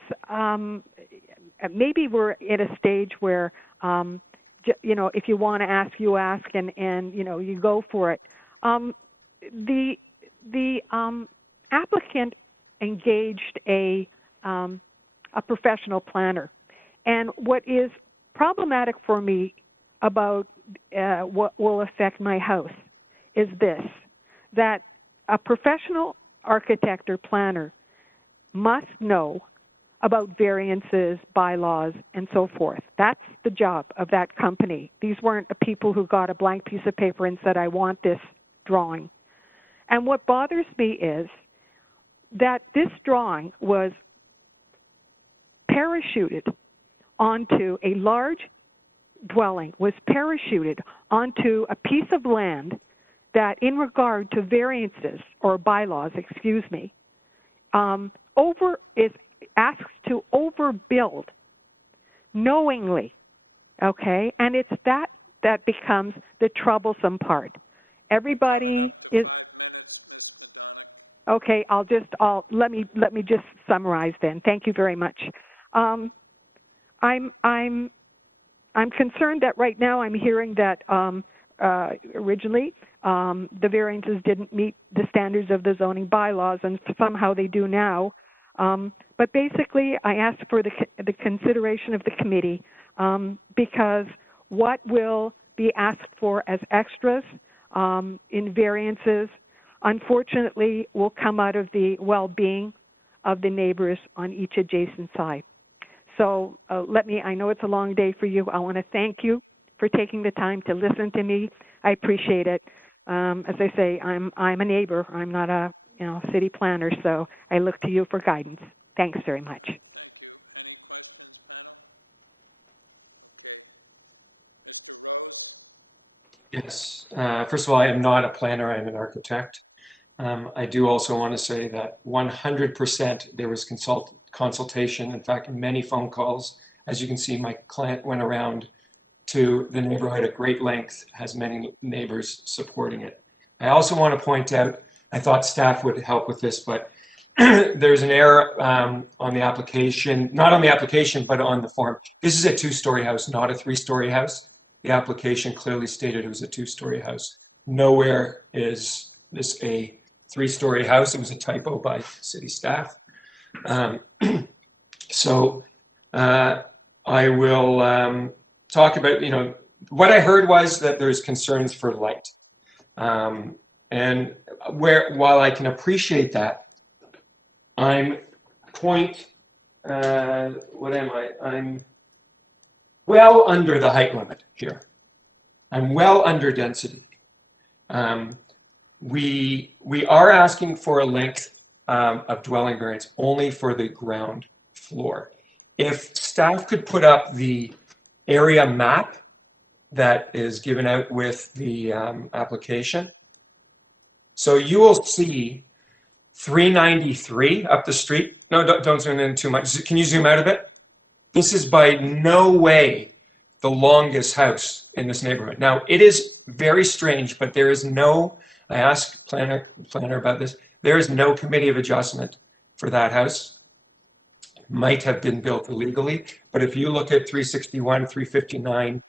maybe we're at a stage where, if you want to ask, you ask, and you go for it. The applicant engaged a professional planner, and what is problematic for me about what will affect my house is this, that a professional architect or planner must know about variances, bylaws, and so forth. That's the job of that company. These weren't the people who got a blank piece of paper and said, I want this drawing. And what bothers me is that this drawing was parachuted onto a large dwelling, was parachuted onto a piece of land that, in regard to variances or bylaws, excuse me, it asks to overbuild knowingly, okay? And it's that becomes the troublesome part. Everybody Coming up to is 5 minutes, Ms. Madonic. okay. Let me just summarize then. Thank you very much. I'm concerned that right now I'm hearing that originally the variances didn't meet the standards of the zoning bylaws, and somehow they do now. But basically, I asked for the consideration of the committee because what will be asked for as extras in variances, unfortunately, will come out of the well-being of the neighbors on each adjacent side. So I know it's a long day for you. I want to thank you for taking the time to listen to me. I appreciate it. As I say, I'm a neighbor. I'm not a city planner, so I look to you for guidance. Thanks very much. Thank you. Any questions, panel? Okay. Mr. Rose? Yes. First of all, I am not a planner. I'm an architect. I do also want to say that 100% there was consultation. In fact, many phone calls. As you can see, my client went around to the neighborhood at great length, has many neighbors supporting it. I also want to point out, I thought staff would help with this, but there's an error on the application, not on the application, but on the form. This is a 2-story house, not a 3-story house. The application clearly stated it was a 2-story house. Nowhere is this a 3-story house. It was a typo by city staff. So I will talk about, what I heard was that there's concerns for light. And while I can appreciate that, I'm I'm well under the height limit here. I'm well under density. We are asking for a length of dwelling variance only for the ground floor. If staff could put up the area map that is given out with the application. So you will see 393 up the street. No, don't zoom in too much. Can you zoom out a bit? This is by no way the longest house in this neighborhood. Now, it is very strange, but there is no, I asked planner about this, there is no committee of adjustment for that house. Might have been built illegally, but if you look at 361, 359,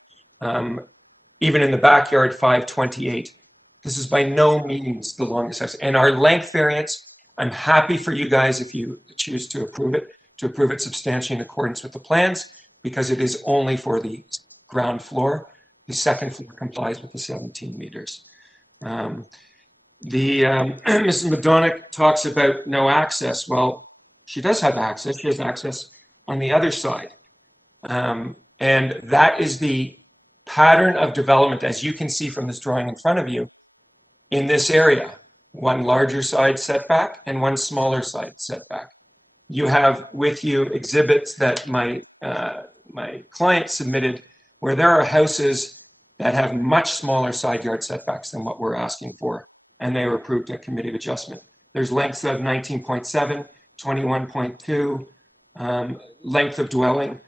even in the backyard, 528, this is by no means the longest house. And our length variance, I'm happy for you guys if you choose to approve it substantially in accordance with the plans, because it is only for the ground floor. The second floor complies with the 17 meters. Mrs. Madonic talks about no access. Well, she does have access. She has access on the other side. And that is the pattern of development, as you can see from this drawing in front of you, in this area. One larger side setback and one smaller side setback. You have with you exhibits that my client submitted where there are houses that have much smaller side yard setbacks than what we're asking for, and they were approved at committee of adjustment. There's lengths of 19.7, 21.2, length of dwelling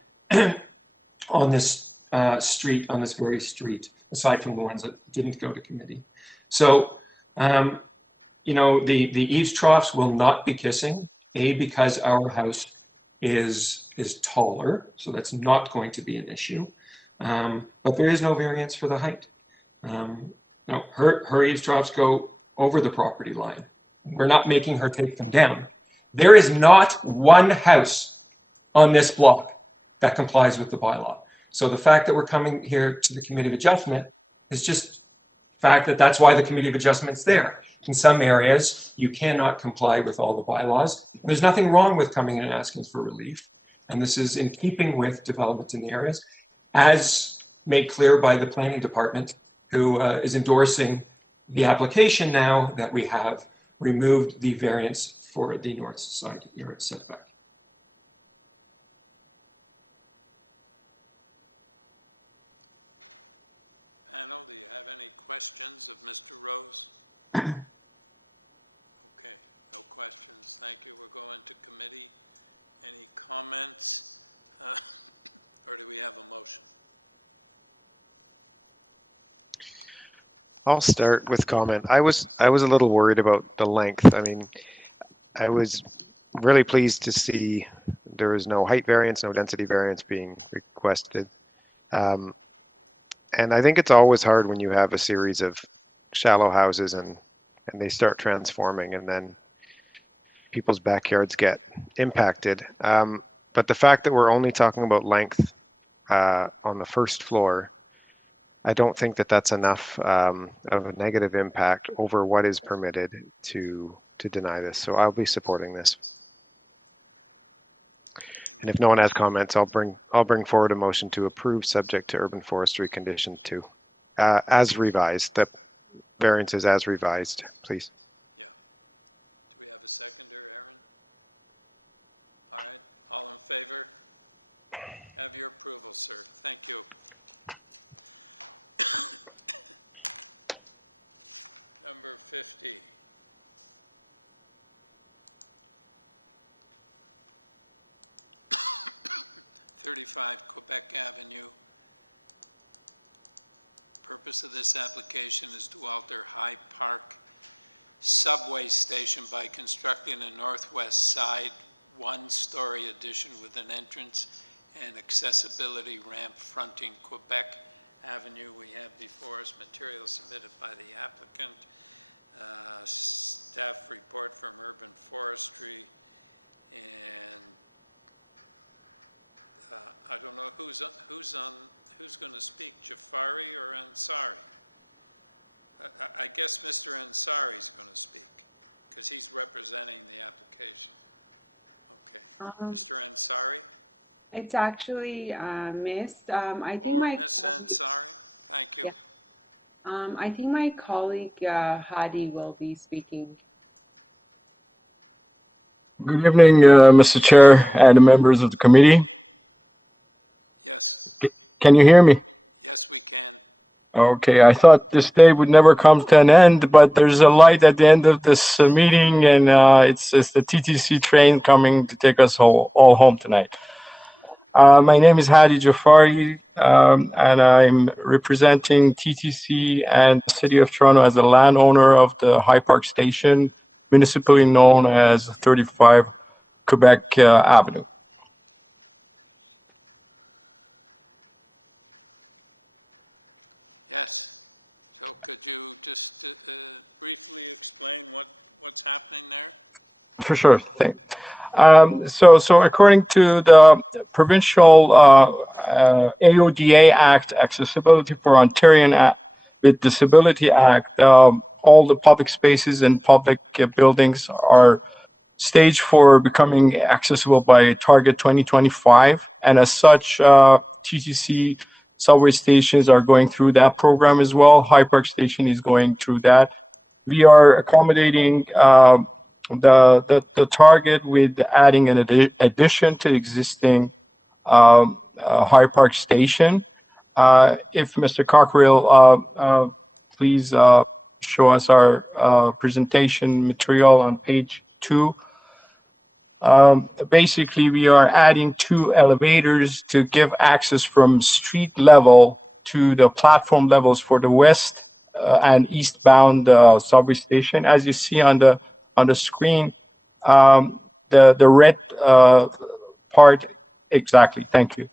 on this street, on this very street, aside from the ones that didn't go to committee. So, the eaves troughs will not be kissing, because our house is taller, so that's not going to be an issue. But there is no variance for the height. No, her eaves troughs go over the property line. We're not making her take them down. There is not one house on this block that complies with the bylaw. So the fact that we're coming here to the Committee of Adjustment is just fact that that's why the Committee of Adjustment's there. In some areas, you cannot comply with all the bylaws. There's nothing wrong with coming in and asking for relief. And this is in keeping with development in the areas, as made clear by the Planning Department, who is endorsing the application now that we have removed the variance for the north side yard setback. Panel, do you have any questions of Mr. Rose? Okay, no questions. Thank you. We're going to committee. Any comments? Or do we have a motion? I'll start with comment. I was a little worried about the length. I mean, I was really pleased to see there was no height variance, no density variance being requested. And I think it's always hard when you have a series of shallow houses and they start transforming and then people's backyards get impacted. But the fact that we're only talking about length on the first floor, I don't think that that's enough of a negative impact over what is permitted to deny this. So I'll be supporting this. And if no one has comments, I'll bring forward a motion to approve subject to urban forestry condition 2 as revised. The variances as revised, please. Yeah. Do we have a seconder, Aaron? All right. All in favor? Have your approval, sir. Thank you. Number 50. (35) Quebec Avenue. Purpose of this application is to alter High Park subway station by constructing a northwest side one-story addition with an entrance and accessibility ramp fronting Quebec Avenue. We have before us material submitted by the applicant, staff report from Urban Forestry, and I don't know who's going to speak, Jafari or Ansari? I guess Mr. Ansari is going to speak because he's representing the application. Okay, Mr. Ansari? It's actually Miss. I think or Miss Ansari. Thank you. Yeah. I think my colleague Hadi will be speaking. Good evening, Mr. Chair and the members of the committee. Yes. Can you hear me? Yes, we can. Okay, I thought this day would never come to an end, but there's a light at the end of this meeting, and it's the TTC train coming to take us all home tonight. My name is Hadi Jafari, and I'm representing TTC and the City of Toronto as the landowner of the High Park Station, municipally known as 35 Quebec Avenue. Yes. So could you just briefly explain what's happening there? For sure. Thanks. So according to the provincial AODA Act, Accessibility for Ontarian with Disability Act, all the public spaces and public buildings are staged for becoming accessible by Target 2025. And as such, TTC subway stations are going through that program as well. High Park Station is going through that. We are accommodating the target with adding an addition to existing High Park Station. If Mr. Cockerill, please show us our presentation material on page 2. Basically, we are adding 2 elevators to give access from street level to the platform levels for the west and eastbound subway station. As you see on the screen, the red part, exactly, thank you.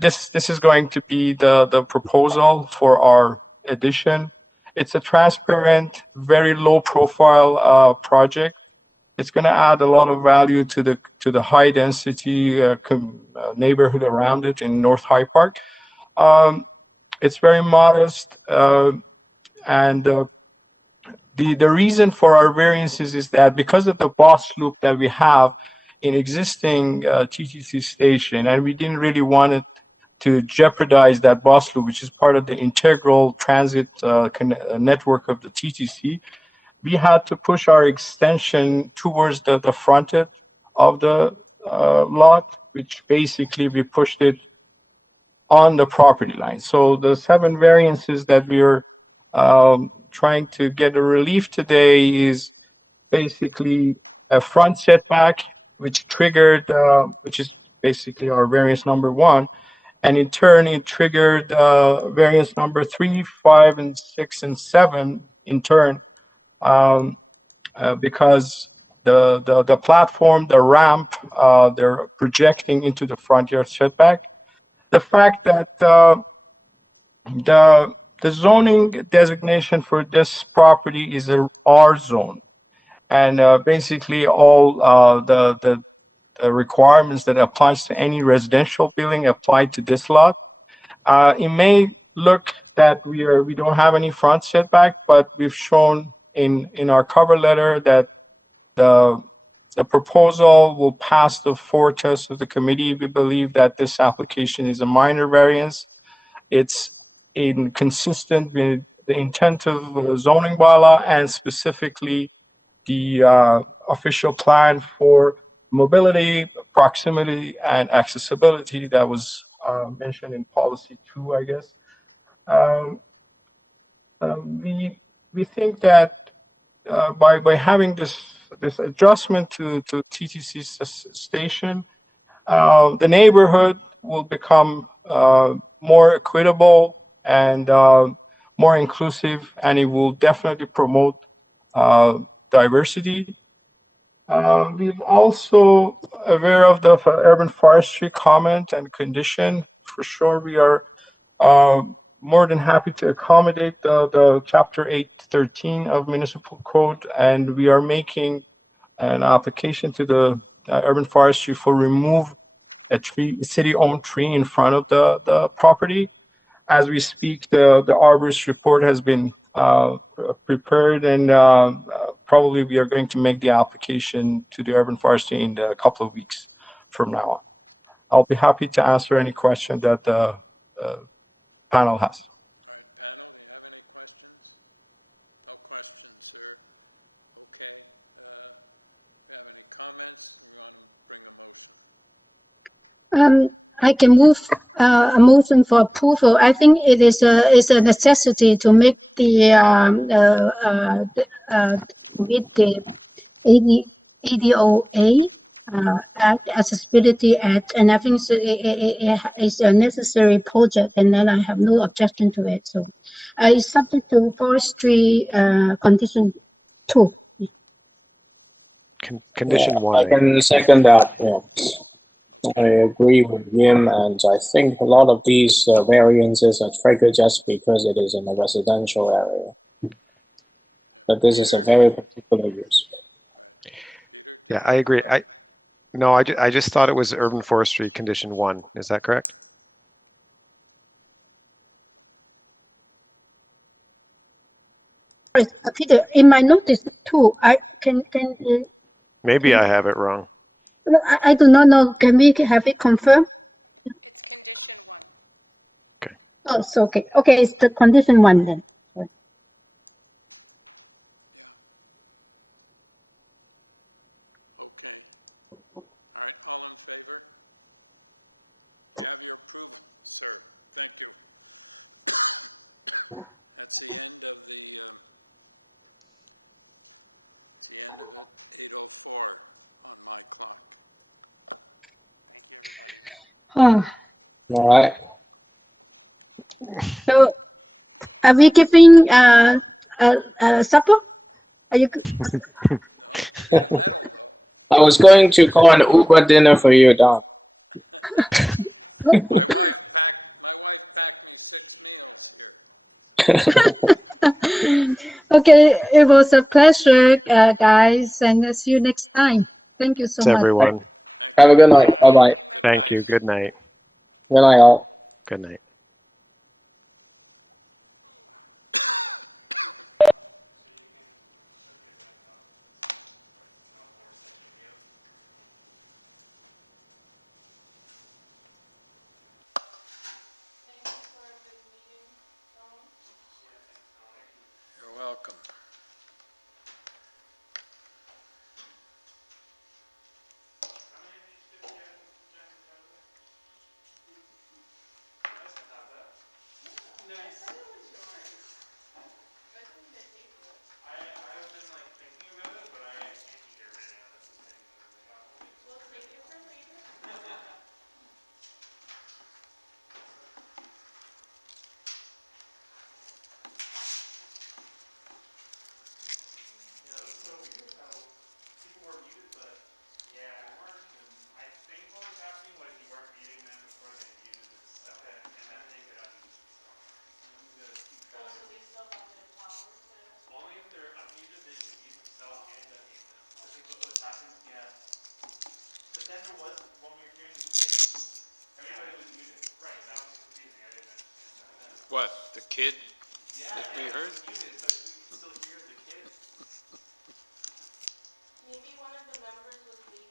This is going to be the proposal for our addition. It's a transparent, very low profile project. It's going to add a lot of value to the high density neighborhood around it in North High Park. It's very modest, and the reason for our variances is that because of the boss loop that we have in existing TTC station, and we didn't really want it to jeopardize that boss loop, which is part of the integral transit network of the TTC, we had to push our extension towards the frontage of the lot, which basically we pushed it on the property line. So the 7 variances that we're trying to get a relief today is basically a front setback, which triggered, which is basically our variance number 1. And in turn, it triggered variance number 3, 5, and 6, and 7 in turn, because the platform, the ramp, they're projecting into the front yard setback. The fact that the zoning designation for this property is a R zone, and basically all the requirements that applies to any residential building apply to this lot. It may look that we don't have any front setback, but we've shown in our cover letter that the proposal will pass the 4 tests of the committee. We believe that this application is a minor variance. It's consistent with the intent of the zoning bylaw and specifically the official plan for mobility, proximity, and accessibility that was mentioned in policy 2, I guess. We think that by having this adjustment to TTC station, the neighborhood will become more equitable and more inclusive, and it will definitely promote diversity. We're also aware of the urban forestry comment and condition. For sure, we are more than happy to accommodate the Chapter 813 of Municipal Code, and we are making an application to the urban forestry for remove a city-owned tree in front of the property. As we speak, the arborist report has been prepared, and probably we are going to make the application to the urban forestry in a couple of weeks from now on. I'll be happy to answer any question that the panel has. All right, panel, do you have any questions? No questions, sir. Okay. Do you have any comments? We want to bring a motion. I can move a motion for approval. I think it is a necessity to make with the ADOA Act, Accessibility Act, and I think it's a necessary project, and then I have no objection to it. So it's subject to forestry condition 2. Condition 1. I can second that. Yeah. I agree with Wim, and I think a lot of these variances are triggered just because it is in a residential area. But this is a very particular use. Yeah, I agree. I just thought it was urban forestry condition 1. Is that correct? Peter, in my notice too, I can. Maybe I have it wrong. No, I do not know. Can we have it confirmed? It's condition 1. Okay. Oh, so okay. Okay, it's the condition 1 then. Okay. All right, all in favor? You have your approval, sir. Thank you. That's the end of the, it's the end of it, 8:04 on my clock. Thank you, everybody. All right. So, are we giving supper? Are you? No, get a medal though. I was going to call an Uber dinner for you, Don. My wife packed me 6 meals here. Okay, it was a pleasure, guys, and see you next time. Thank you so much. Everyone. Have a good night. Bye-bye. Thank you. Good night. Good night, all. Good night. What, the kid that we heard? Maybe one of the members was leaving.